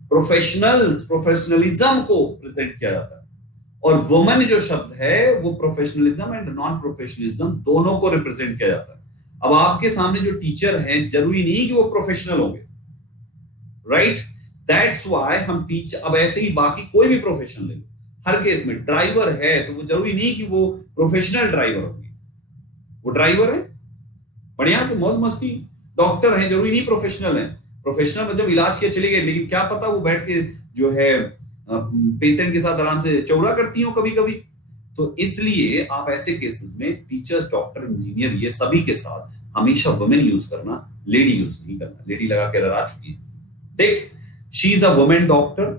प्रोफेशनल्स, प्रोफेशनलिज्म को प्रेजेंट किया जाता है, और वुमन जो शब्द है वो प्रोफेशनलिज्म एंड नॉन प्रोफेशनलिज्म दोनों को रिप्रेजेंट किया जाता है। अब आपके सामने जो टीचर हैं जरूरी नहीं कि वो प्रोफेशनल होंगे, राइट? दैट्स व्हाई हम टीचर, अब ऐसे ही बाकी कोई भी प्रोफेशन ले लो, हर केस में ड्राइवर है तो वो जरूरी नहीं कि वो प्रोफेशनल ड्राइवर होंगे, वो ड्राइवर है बढ़िया से मौज मस्ती। डॉक्टर है जरूरी नहीं प्रोफेशनल है, प्रोफेशनल मतलब इलाज किया चले गए, लेकिन क्या पता वो बैठ के जो है पेशेंट के साथ आराम से चौरा करती हो कभी कभी। तो इसलिए आप ऐसे केसेस में टीचर्स, डॉक्टर, इंजीनियर, ये सभी के साथ हमेशा वुमेन यूज करना, लेडी यूज नहीं करना। लेडी लगा के डरा चुकी है, देख, she is a women doctor,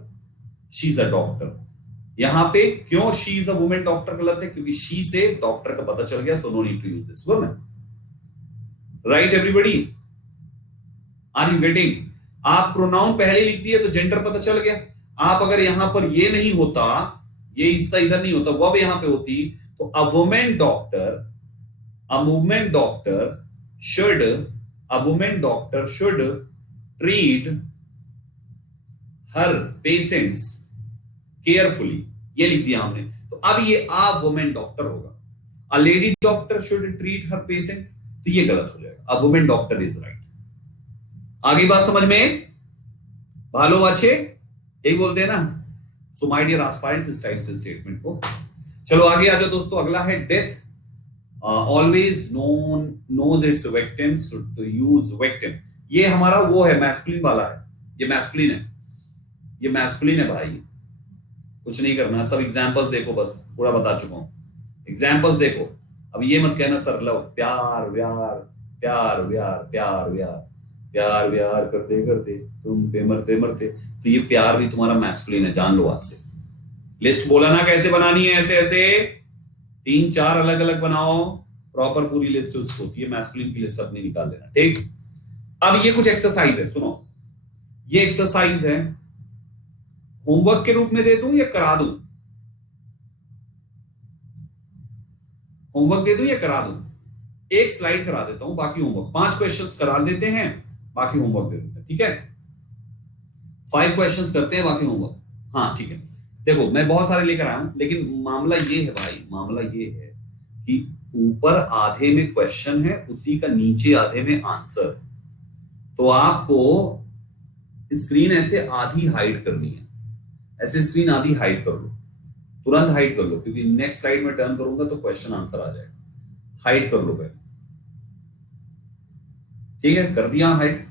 she is a doctor. यहां पे क्यों she is a women doctor गलत है? क्योंकि शी से डॉक्टर का पता चल गया, so no need to use this women. Right everybody? Are you getting? आप प्रोनाउन पहले लिख दिए तो जेंडर पता चल गया। आप अगर यहां पर ये नहीं होता, ये हिस्सा इधर नहीं होता, वर्ब यहां पे होती, तो a women doctor, a women doctor should, a women doctor should treat her patients carefully, ये लिख दिया हमने। तो अब ये अ वुमेन डॉक्टर होगा। A lady doctor should treat her patient, तो ये गलत हो जाएगा। अ वुमेन डॉक्टर इज राइट। आगे बात समझ में? भालो बाछे यही बोलते हैं ना। सो माय डियर एस्पायरेंट्स, इस टाइप से स्टेटमेंट को। चलो आगे आ जाओ दोस्तों। अगला है death always knows its victim, so to use victim. ये हमारा वो है, मैस्कुलिन वाला है, ये मैस्कुलिन है, ये मैस्कुलिन है भाई, कुछ नहीं करना। सब एग्जांपल्स देखो, बस पूरा बता चुका हूं, एग्जांपल्स देखो। अब ये मत कहना सर लव, प्यार व्यार, प्यार व्यार, प्यार व्यार, प्यार व्यार करते करते तुम पे मरते मरते, तो ये प्यार भी तुम्हारा मैस्कुलिन है, जान लो आज से। लिस्ट बोला ना कैसे बनानी है, ऐसे ऐसे 3-4 अलग अलग बनाओ, प्रॉपर पूरी लिस्ट उसको होती है, मैस्कुलिन की लिस्ट अपनी निकाल लेना, ठीक? अब ये कुछ एक्सरसाइज है, सुनो। ये एक्सरसाइज है, होमवर्क के रूप में दे दूं या करा दूं? होमवर्क दे दूं या करा दूं? एक स्लाइड करा देता हूं, बाकी होमवर्क। 5 क्वेश्चंस करा देते हैं, बाकी होमवर्क दे देते हैं, ठीक है? 5 क्वेश्चंस करते हैं, बाकी होमवर्क। हाँ ठीक है। देखो मैं बहुत सारे लेकर आया हूं, लेकिन मामला ये है भाई, मामला ये है कि ऊपर आधे में क्वेश्चन है, उसी का नीचे आधे में आंसर। तो आपको स्क्रीन ऐसे आधी हाइड करनी है, ऐसे स्क्रीन आधी हाइड कर लो, तुरंत हाइड कर लो, क्योंकि नेक्स्ट स्लाइड में टर्न करूंगा तो क्वेश्चन आंसर आ जाएगा। हाइड कर लो पहले, ठीक है? कर दिया हाइड।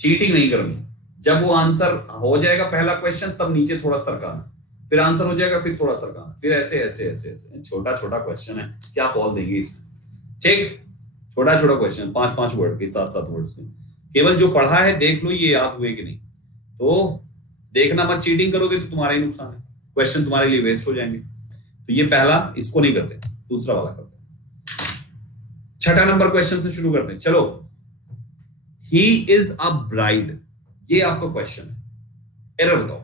चीटिंग नहीं करनी। जब वो आंसर हो जाएगा पहला क्वेश्चन, तब नीचे थोड़ा सरकाना, फिर आंसर हो जाएगा, फिर थोड़ा सरकाना, फिर ऐसे ऐसे ऐसे ऐसे। छोटा छोटा क्वेश्चन है, क्या बॉल देंगे इसमें, ठीक? छोटा छोटा क्वेश्चन, 5-5 वर्ड के, 7-7 वर्ड से। केवल जो पढ़ा है देख लो ये याद हुए कि नहीं। तो देखना मत, चीटिंग करोगे तो तुम्हारा ही नुकसान है, क्वेश्चन तुम्हारे लिए वेस्ट हो जाएंगे। तो ये पहला, इसको नहीं करते, दूसरा वाला करते हैं। छठा नंबर क्वेश्चन से शुरू करते हैं, चलो। ही इज अ ब्राइड, ये आपका क्वेश्चन है, एरर बताओ।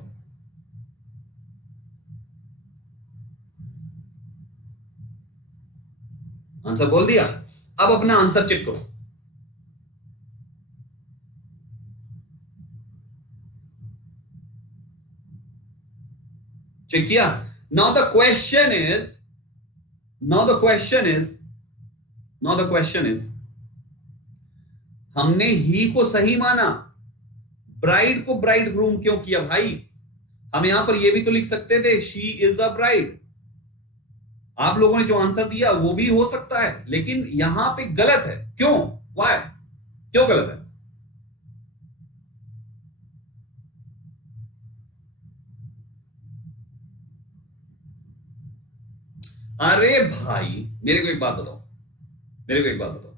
आंसर बोल दिया। अब अपना आंसर चेक करो। चेक किया? Now the question is now the question is now the question is हमने ही को सही माना, ब्राइड को ब्राइड ग्रूम क्यों किया भाई? हम यहां पर ये भी तो लिख सकते थे शी इज अ ब्राइड। आप लोगों ने जो आंसर दिया वो भी हो सकता है, लेकिन यहां पे गलत है। क्यों? वाई? क्यों गलत है? अरे भाई मेरे को एक बात बताओ, मेरे को एक बात बताओ,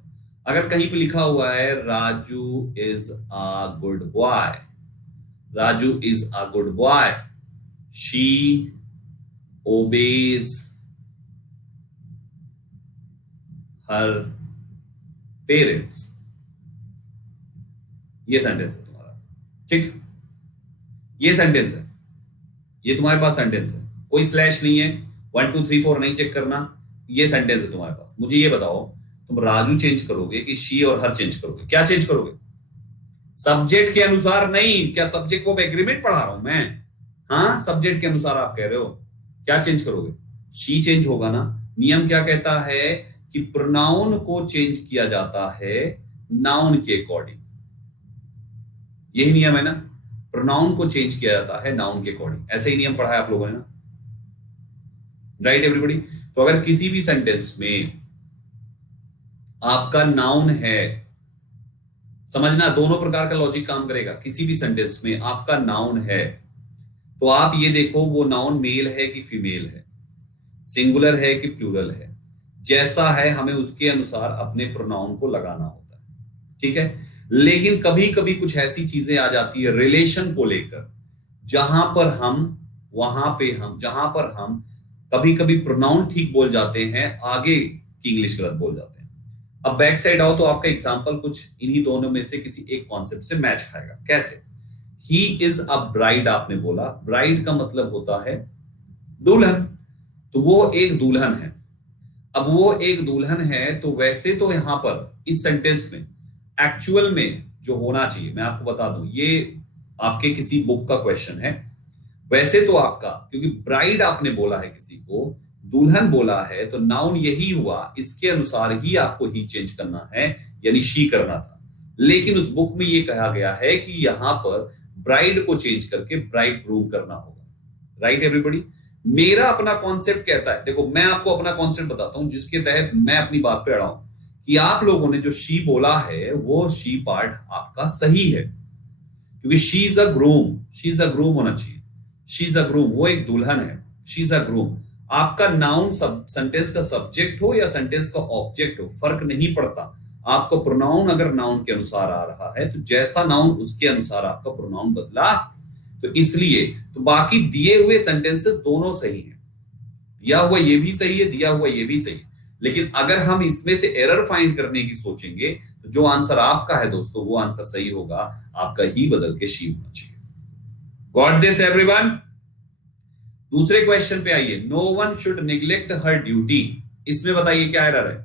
अगर कहीं पे लिखा हुआ है Raju is a good boy, Raju is a good boy, she obeys her parents, ये सेंटेंस है तुम्हारा, ठीक? ये सेंटेंस है, ये तुम्हारे पास सेंटेंस है, कोई स्लैश नहीं है, 1 2 3 4 नहीं चेक करना, ये सेंटेंस है तुम्हारे पास। मुझे ये बताओ, तुम राजू चेंज करोगे कि शी और हर चेंज करोगे? क्या चेंज करोगे? सब्जेक्ट के अनुसार नहीं। क्या सब्जेक्ट को एग्रीमेंट पढ़ा रहा हूं मैं? हाँ, सब्जेक्ट के अनुसार आप कह रहे हो। क्या चेंज करोगे? शी चेंज होगा ना। नियम क्या कहता है कि प्रोनाउन को चेंज किया जाता है नाउन के अकॉर्डिंग। यही नियम है ना, प्रोनाउन को चेंज किया जाता है नाउन के अकॉर्डिंग। ऐसे ही नियम पढ़ा है आप लोगों ने ना, राइट एवरीबॉडी? तो अगर किसी भी सेंटेंस में आपका नाउन है, समझना दोनों प्रकार का लॉजिक काम करेगा। किसी भी सेंटेंस में आपका नाउन है तो आप ये देखो वो नाउन मेल है कि फीमेल है, सिंगुलर है कि प्लूरल है, जैसा है हमें उसके अनुसार अपने प्रोनाउन को लगाना होता है, ठीक है? लेकिन कभी कभी कुछ ऐसी चीजें आ जाती है रिलेशन को लेकर, जहां पर हम कभी कभी प्रोनाउन ठीक बोल जाते हैं, आगे की इंग्लिश गलत बोल जाते हैं। अब बैक साइड आओ तो आपका एग्जांपल कुछ इन्हीं दोनों में से किसी एक कॉन्सेप्ट से मैच खाएगा। कैसे? ही इज अ ब्राइड आपने बोला, ब्राइड का मतलब होता है दुल्हन, तो वो एक दुल्हन है। अब वो एक दुल्हन है तो वैसे तो यहां पर इस सेंटेंस में एक्चुअल में जो होना चाहिए, मैं आपको बता दूं, ये आपके किसी बुक का क्वेश्चन है। वैसे तो आपका, क्योंकि ब्राइड आपने बोला है, किसी को दुल्हन बोला है, तो नाउन यही हुआ, इसके अनुसार ही आपको ही चेंज करना है, यानी शी करना था। लेकिन उस बुक में ये कहा गया है कि यहां पर ब्राइड को चेंज करके ब्राइड ग्रूम करना होगा, राइट एवरीबॉडी? मेरा अपना कॉन्सेप्ट कहता है, देखो मैं आपको अपना कॉन्सेप्ट बताता हूं जिसके तहत मैं अपनी बात पे अड़ा हूं, कि आप लोगों ने जो शी बोला है वो शी पार्ट आपका सही है, क्योंकि she is a groom, she is a groom होना चाहिए, शी इज अ ग्रूम, वो एक दुल्हन है, शी इज अ ग्रूम। आपका नाउन सेंटेंस का सब्जेक्ट हो या सेंटेंस का ऑब्जेक्ट हो, फर्क नहीं पड़ता। आपका प्रोनाउन अगर नाउन के अनुसार आ रहा है तो जैसा नाउन उसके अनुसार आपका प्रोनाउन बदला, तो इसलिए तो बाकी दिए हुए सेंटेंसेस दोनों सही हैं, दिया हुआ ये भी सही है, दिया हुआ ये भी सही है। लेकिन अगर हम इसमें से एरर फाइंड करने की सोचेंगे तो जो आंसर आपका है दोस्तों वो आंसर सही होगा, आपका ही बदल के शी होना चाहिए। Got this everyone? दूसरे क्वेश्चन पे आइए। No one should neglect her duty, इसमें बताइए क्या एरर है?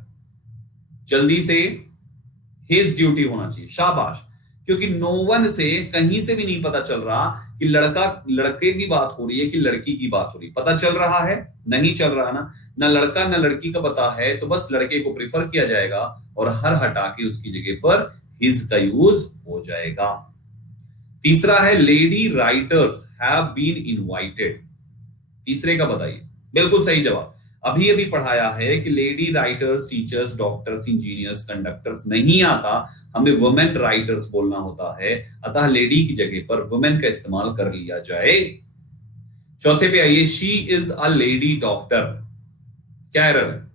जल्दी से, हिज ड्यूटी होना चाहिए, शाबाश। क्योंकि नो वन से कहीं से भी नहीं पता चल रहा कि लड़का लड़के की बात हो रही है कि लड़की की बात हो रही है। पता चल रहा है? नहीं चल रहा ना, ना लड़का ना लड़की का पता है, तो बस लड़के को प्रिफर किया जाएगा और हर हटा के उसकी जगह पर हिज का यूज हो जाएगा। तीसरा है lady writers have been invited, तीसरे का बताइए। बिल्कुल सही जवाब। अभी अभी पढ़ाया है कि lady writers, teachers, doctors, engineers, conductors नहीं आता, हमें वुमेन राइटर्स बोलना होता है, अतः लेडी की जगह पर वुमेन का इस्तेमाल कर लिया जाए। चौथे पे आइए, she is a lady doctor, क्या एरर है?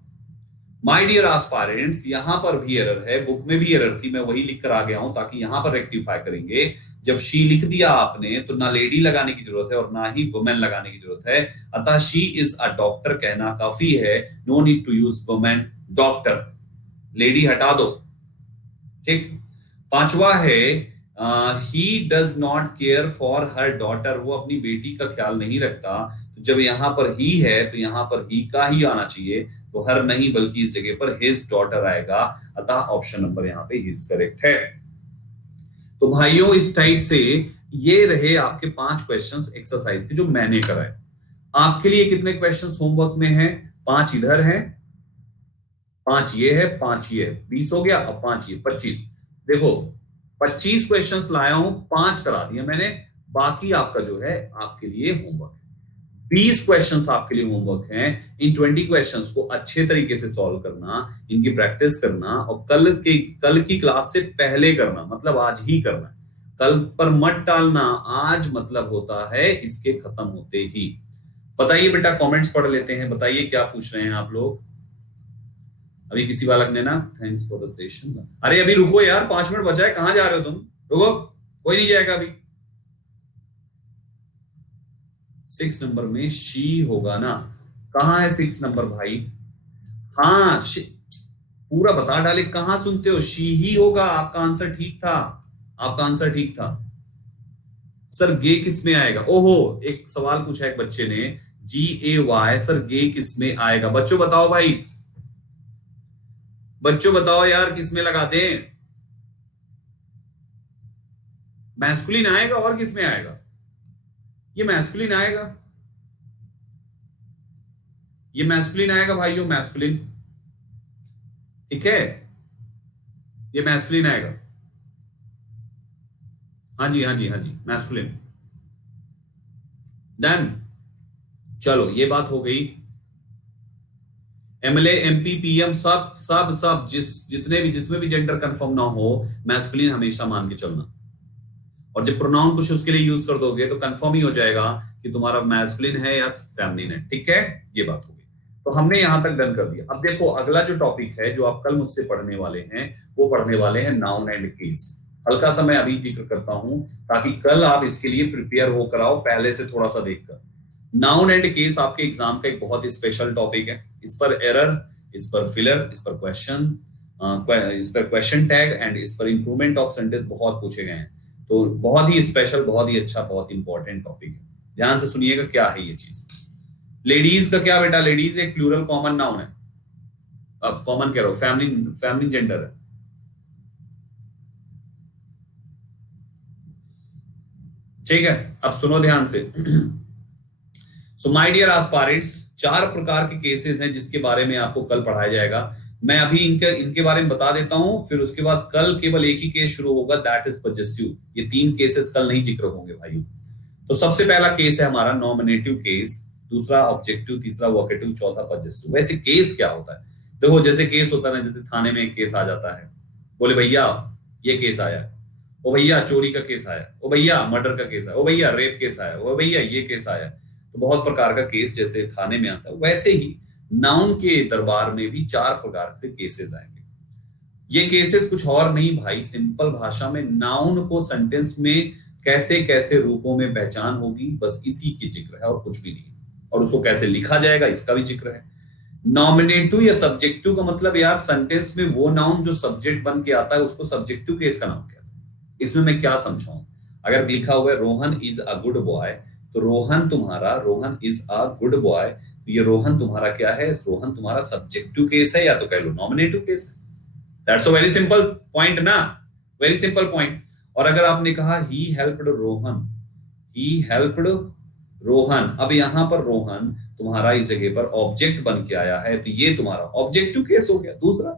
माय डियर एस्पायरेंट्स, यहां पर भी एरर है, बुक में भी एरर थी, मैं वही लिख कर आ गया हूं ताकि यहां पर रेक्टिफाई करेंगे। जब शी लिख दिया आपने तो ना लेडी लगाने की जरूरत है और ना ही वुमेन लगाने की जरूरत है, अतः शी इज अ डॉक्टर कहना काफी है, no need to use women doctor, lady हटा दो, ठीक? पांचवा है he does not care for her daughter, वो अपनी बेटी का ख्याल नहीं रखता, तो जब यहां पर ही है तो यहां पर ही का ही आना चाहिए, तो हर नहीं बल्कि इस जगह पर हिज डॉटर आएगा, अतः ऑप्शन नंबर यहाँ पे हिज करेक्ट है। तो भाइयों इस टाइप से ये रहे आपके 5 क्वेश्चंस एक्सरसाइज के जो मैंने कराए। आपके लिए कितने क्वेश्चंस होमवर्क में हैं? 5 इधर है, 5 ये है, 5 ये है, 20 हो गया। अब 5 ये 25। देखो 25 क्वेश्चंस लाया हूं, 5 करा दिया मैंने, बाकी आपका जो है आपके लिए होमवर्क है। 20 क्वेश्चंस आपके लिए होमवर्क हैं। इन 20 क्वेश्चंस को अच्छे तरीके से सॉल्व करना, इनकी प्रैक्टिस करना और कल की क्लास से पहले करना, मतलब आज ही करना, कल पर मत टालना। आज मतलब होता है इसके खत्म होते ही। बताइए बेटा, कमेंट्स पढ़ लेते हैं, बताइए क्या पूछ रहे हैं आप लोग। अभी किसी बालक ने ना थैंक्स फॉर द सेशन, अरे अभी रुको यार, 5 मिनट बचा है, कहां जा रहे हो तुम? रुको, कोई नहीं जाएगा अभी। 6 नंबर में शी होगा ना? कहां है 6 नंबर भाई? हाँ, पूरा बता डाले, कहां सुनते हो? शी ही होगा। आपका आंसर ठीक था, आपका आंसर ठीक था। सर गे किस में आएगा? ओहो, एक सवाल पूछा एक बच्चे ने, GAY, सर गे किस में आएगा? बच्चों बताओ भाई, बच्चों बताओ यार, किस में लगा दें? मैस्कुलिन आएगा और किस में आएगा? ये मैस्कुलिन आएगा, ये मैस्कुलिन आएगा भाइयों, मैस्कुलिन। ठीक है, ये मैस्कुलिन आएगा। हाँ जी, हाँ जी, हाँ जी, मैस्कुलिन। डन। चलो ये बात हो गई। MLA MP PM सब सब सब जितने भी, जिसमें भी जेंडर कंफर्म ना हो, मैस्कुलिन हमेशा मान के चलना। और जब प्रोनाउन कुछ उसके लिए यूज कर दोगे तो कंफर्म ही हो जाएगा कि तुम्हारा मैस्कुलिन है या फेमिनिन है। ठीक है, ये बात हो गई। तो हमने यहां तक डन कर दिया। अब देखो अगला जो टॉपिक है जो आप कल मुझसे पढ़ने वाले हैं, वो पढ़ने वाले हैं नाउन एंड केस। हल्का सा मैं अभी जिक्र करता हूं ताकि कल आप इसके लिए प्रिपेयर होकर आओ, पहले से थोड़ा सा देखकर। नाउन एंड केस आपके एग्जाम का एक बहुत ही स्पेशल टॉपिक है। इस पर एरर, इस पर फिलर, इस पर क्वेश्चन, इस पर क्वेश्चन टैग एंड इस पर इंप्रूवमेंट ऑफ सेंटेंस बहुत पूछे गए हैं। तो बहुत ही स्पेशल, बहुत ही अच्छा, बहुत इंपॉर्टेंट टॉपिक है। ध्यान से सुनिएगा क्या है ये चीज। लेडीज का क्या बेटा? लेडीज एक प्लूरल कॉमन नाउन है। अब कॉमन कह रहा हूं, फेमिनिन जेंडर है। ठीक है, अब सुनो ध्यान से। सो माय डियर एस्पायरेंट्स, 4 प्रकार के केसेस हैं जिसके बारे में आपको कल पढ़ाया जाएगा। मैं अभी इनके बारे में बता देता हूं, फिर उसके बाद कल केवल एक ही केस शुरू होगा, दैट इज पजेसिव। ये 3 केसेस कल नहीं जिक्र होंगे भाई। तो सबसे पहला केस है हमारा नॉमिनेटिव केस, दूसरा ऑब्जेक्टिव, तीसरा वोकेटिव, चौथा पजेसिव। वैसे केस क्या होता है? देखो जैसे केस होता है ना, जैसे थाने में एक केस आ जाता है, बोले भैया ये केस आया, ओ भैया चोरी का केस आया, ओ भैया मर्डर का केस आया, ओ भैया रेप केस आया, ओ भैया ये केस आया। तो बहुत प्रकार का केस जैसे थाने में आता है, वैसे ही नाउन के दरबार में भी 4 प्रकार से केसेस आएंगे। ये केसेस कुछ और नहीं भाई, सिंपल भाषा में नाउन को सेंटेंस में कैसे कैसे रूपों में पहचान होगी, बस इसी की जिक्र है और कुछ भी नहीं। और उसको कैसे लिखा जाएगा इसका भी जिक्र है। नॉमिनेटिव या सब्जेक्टिव का मतलब यार, सेंटेंस में वो नाउन जो सब्जेक्ट बन के आता है उसको सब्जेक्टिव केस का नाम कहते हैं। इसमें मैं क्या समझाऊं? अगर लिखा हुआ है Rohan is a good boy, तो Rohan is a good boy, तो ये रोहन तुम्हारा क्या है? रोहन तुम्हारा सब्जेक्टिव केस है, या तो कह लो नॉमिनेटिव केस है। That's a very simple point ना, वेरी सिंपल पॉइंट। और अगर आपने कहा ही हेल्प्ड रोहन, अब यहां पर रोहन तुम्हारा इस जगह पर ऑब्जेक्ट बन के आया है, तो ये तुम्हारा ऑब्जेक्टिव केस हो गया दूसरा।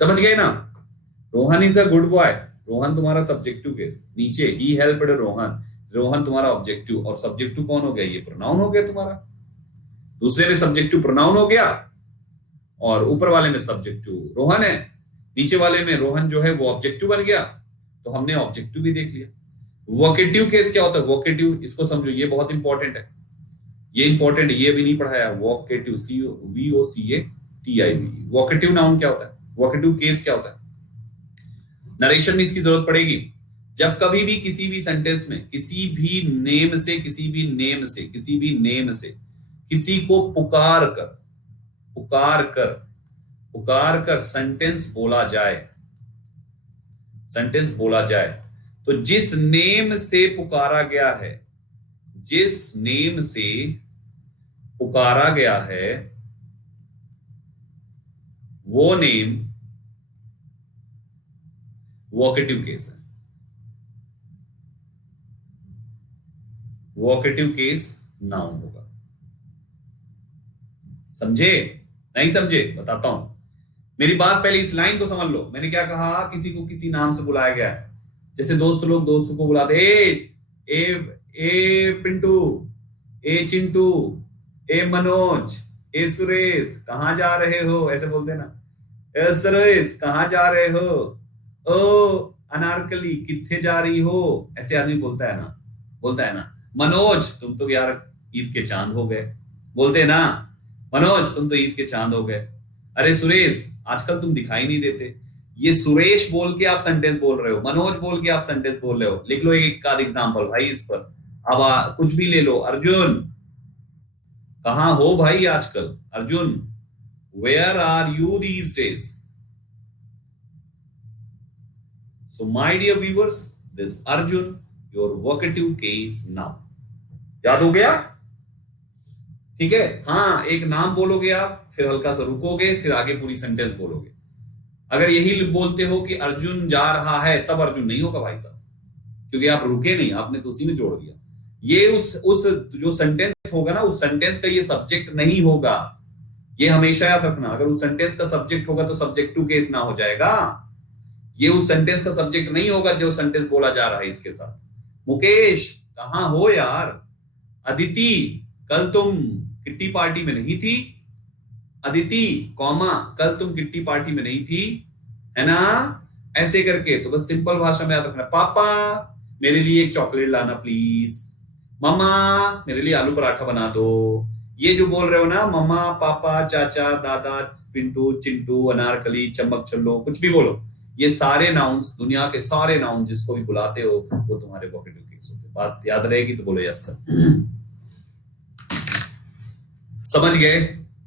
समझ गए ना? Rohan is a good boy, Rohan तुम्हारा सब्जेक्टिव केस, नीचे ही हेल्प्ड रोहन तुम्हारा ऑब्जेक्टिव, और सब्जेक्टिव कौन हो गया? ये प्रोनाउन हो गया तुम्हारा। दूसरे में सब्जेक्टिव प्रोनाउन हो गया और ऊपर वाले में सब्जेक्टिव रोहन है, नीचे वाले में रोहन जो है वो ऑब्जेक्टिव बन गया। तो हमने ऑब्जेक्टिव भी देख लिया। वोकेटिव केस क्या होता है? वोकेटिव, इसको समझो, ये बहुत इंपॉर्टेंट है, ये इंपॉर्टेंट, ये भी नहीं पढ़ाया। वोकेटिव, VOCATIV, वोकेटिव नाउन क्या होता है? वोकेटिव केस क्या होता है? नरेशन में इसकी जरूरत पड़ेगी। जब कभी भी किसी भी सेंटेंस में किसी भी नेम से किसी को पुकार कर सेंटेंस बोला जाए, तो जिस नेम से पुकारा गया है वो नेम वोकेटिव केस है, वोकेटिव केस नाउन होगा। समझे? नहीं समझे? बताता हूं। मेरी बात पहले इस लाइन को समझ लो। मैंने क्या कहा? किसी को किसी नाम से बुलाया गया है। जैसे दोस्त लोग दोस्त को बुलाते, ए पिंटू, ए चिंटू, ए मनोज, ए सुरेश, कहां जा रहे हो, ऐसे बोलते ना। ए सुरेश, कहां जा रहे हो? ओ अनारकली, किथे जा रही हो, ऐसे आदमी बोलता है ना, बोलता है ना। मनोज, तुम तो यार ईद के चांद हो गए, बोलते ना। मनोज, तुम तो ईद के चांद हो गए। अरे सुरेश, आजकल तुम दिखाई नहीं देते। ये सुरेश बोल के आप सेंटेंस बोल रहे हो, मनोज बोल के आप सेंटेंस बोल रहे हो। लिख लो एक आध एग्जांपल भाई इस पर। अब कुछ भी ले लो। अर्जुन, कहां हो भाई आजकल? Arjun, where are you these days? So my dear viewers, this Arjun your vocative case now. याद हो गया? ठीक है। हाँ, एक नाम बोलोगे आप, फिर हल्का सा रुकोगे, फिर आगे पूरी सेंटेंस बोलोगे। अगर यही बोलते हो कि अर्जुन जा रहा है, तब अर्जुन नहीं होगा भाई साहब, क्योंकि आप रुके नहीं, आपने तो उसी में जोड़ दिया। ये उस जो सेंटेंस होगा ना, उस सेंटेंस का ये सब्जेक्ट नहीं होगा। ये हमेशा याद रखना। अगर उस सेंटेंस का सब्जेक्ट होगा तो सब्जेक्टिव केस ना हो जाएगा। ये उस सेंटेंस का सब्जेक्ट नहीं होगा जो सेंटेंस बोला जा रहा है इसके साथ। मुकेश, कहां हो यार? अदिति, कल तुम किट्टी पार्टी में नहीं थी? अदिति कौमा, कल तुम किट्टी पार्टी में नहीं थी, है ना? ऐसे करके तो बस सिंपल भाषा में याद रखना। पापा, मेरे लिए एक चॉकलेट लाना प्लीज। मम्मा, मेरे लिए आलू पराठा बना दो। ये जो बोल रहे हो ना, मम्मा, पापा, चाचा, दादा, पिंटू, चिंटू, अनारकली, चमक चल्लो, कुछ भी बोलो, ये सारे नाउन्स, दुनिया के सारे नाउन जिसको भी बुलाते हो, वो तुम्हारे वोकेटिव केस होते हैं। बात याद रहेगी तो बोलो यस सर। समझ गए?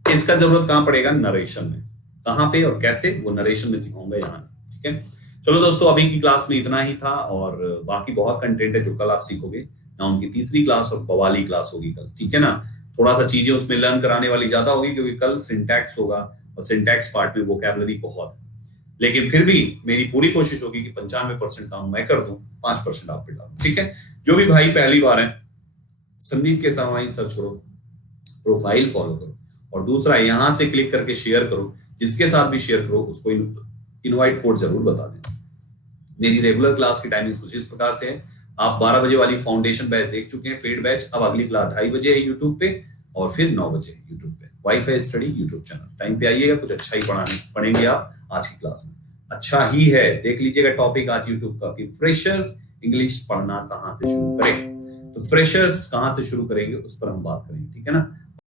इसका जरूरत कहां पड़ेगा? नरेशन में। कहां पे और कैसे, वो नरेशन में सिखाऊंगा यहाँ। ठीक है, चलो दोस्तों, अभी की क्लास में इतना ही था, और बाकी बहुत कंटेंट है जो कल आप सीखोगे। नाउन की तीसरी क्लास और बवाली क्लास होगी कल, ठीक है ना। थोड़ा सा चीजें उसमें लर्न कराने वाली ज्यादा होगी, क्योंकि कल सिंटैक्स होगा, और सिंटैक्स पार्ट में वोकैबुलरी बहुत है। लेकिन फिर भी मेरी पूरी कोशिश होगी कि 95% काम मैं कर दूं, 5% आप पे डालूं। ठीक है, जो भी भाई पहली बार है, संदीप के सामाई सर्च करो, प्रोफाइल फॉलो करो, और दूसरा यहां से क्लिक करके शेयर करो। जिसके साथ भी शेयर करो उसको इनवाइट कोड जरूर बता दें। मेरी रेगुलर क्लास की टाइमिंग कुछ इस प्रकार से है। आप 12 बजे वाली फाउंडेशन बैच देख चुके हैं, पेड बैच। अब अगली क्लास 2:30 बजे है यूट्यूब पे, और फिर 9 बजे यूट्यूब पे wifi study YouTube channel. Time पे आइएगा, कुछ अच्छा ही पढ़ेंगे आप आज की क्लास में। अच्छा ही है, देख लीजिएगा टॉपिक आज यूट्यूब का कि फ्रेशर्स इंग्लिश पढ़ना कहां से शुरू करें। तो फ्रेशर्स कहां से शुरू करेंगे उस पर हम बात करेंगे, ठीक है ना।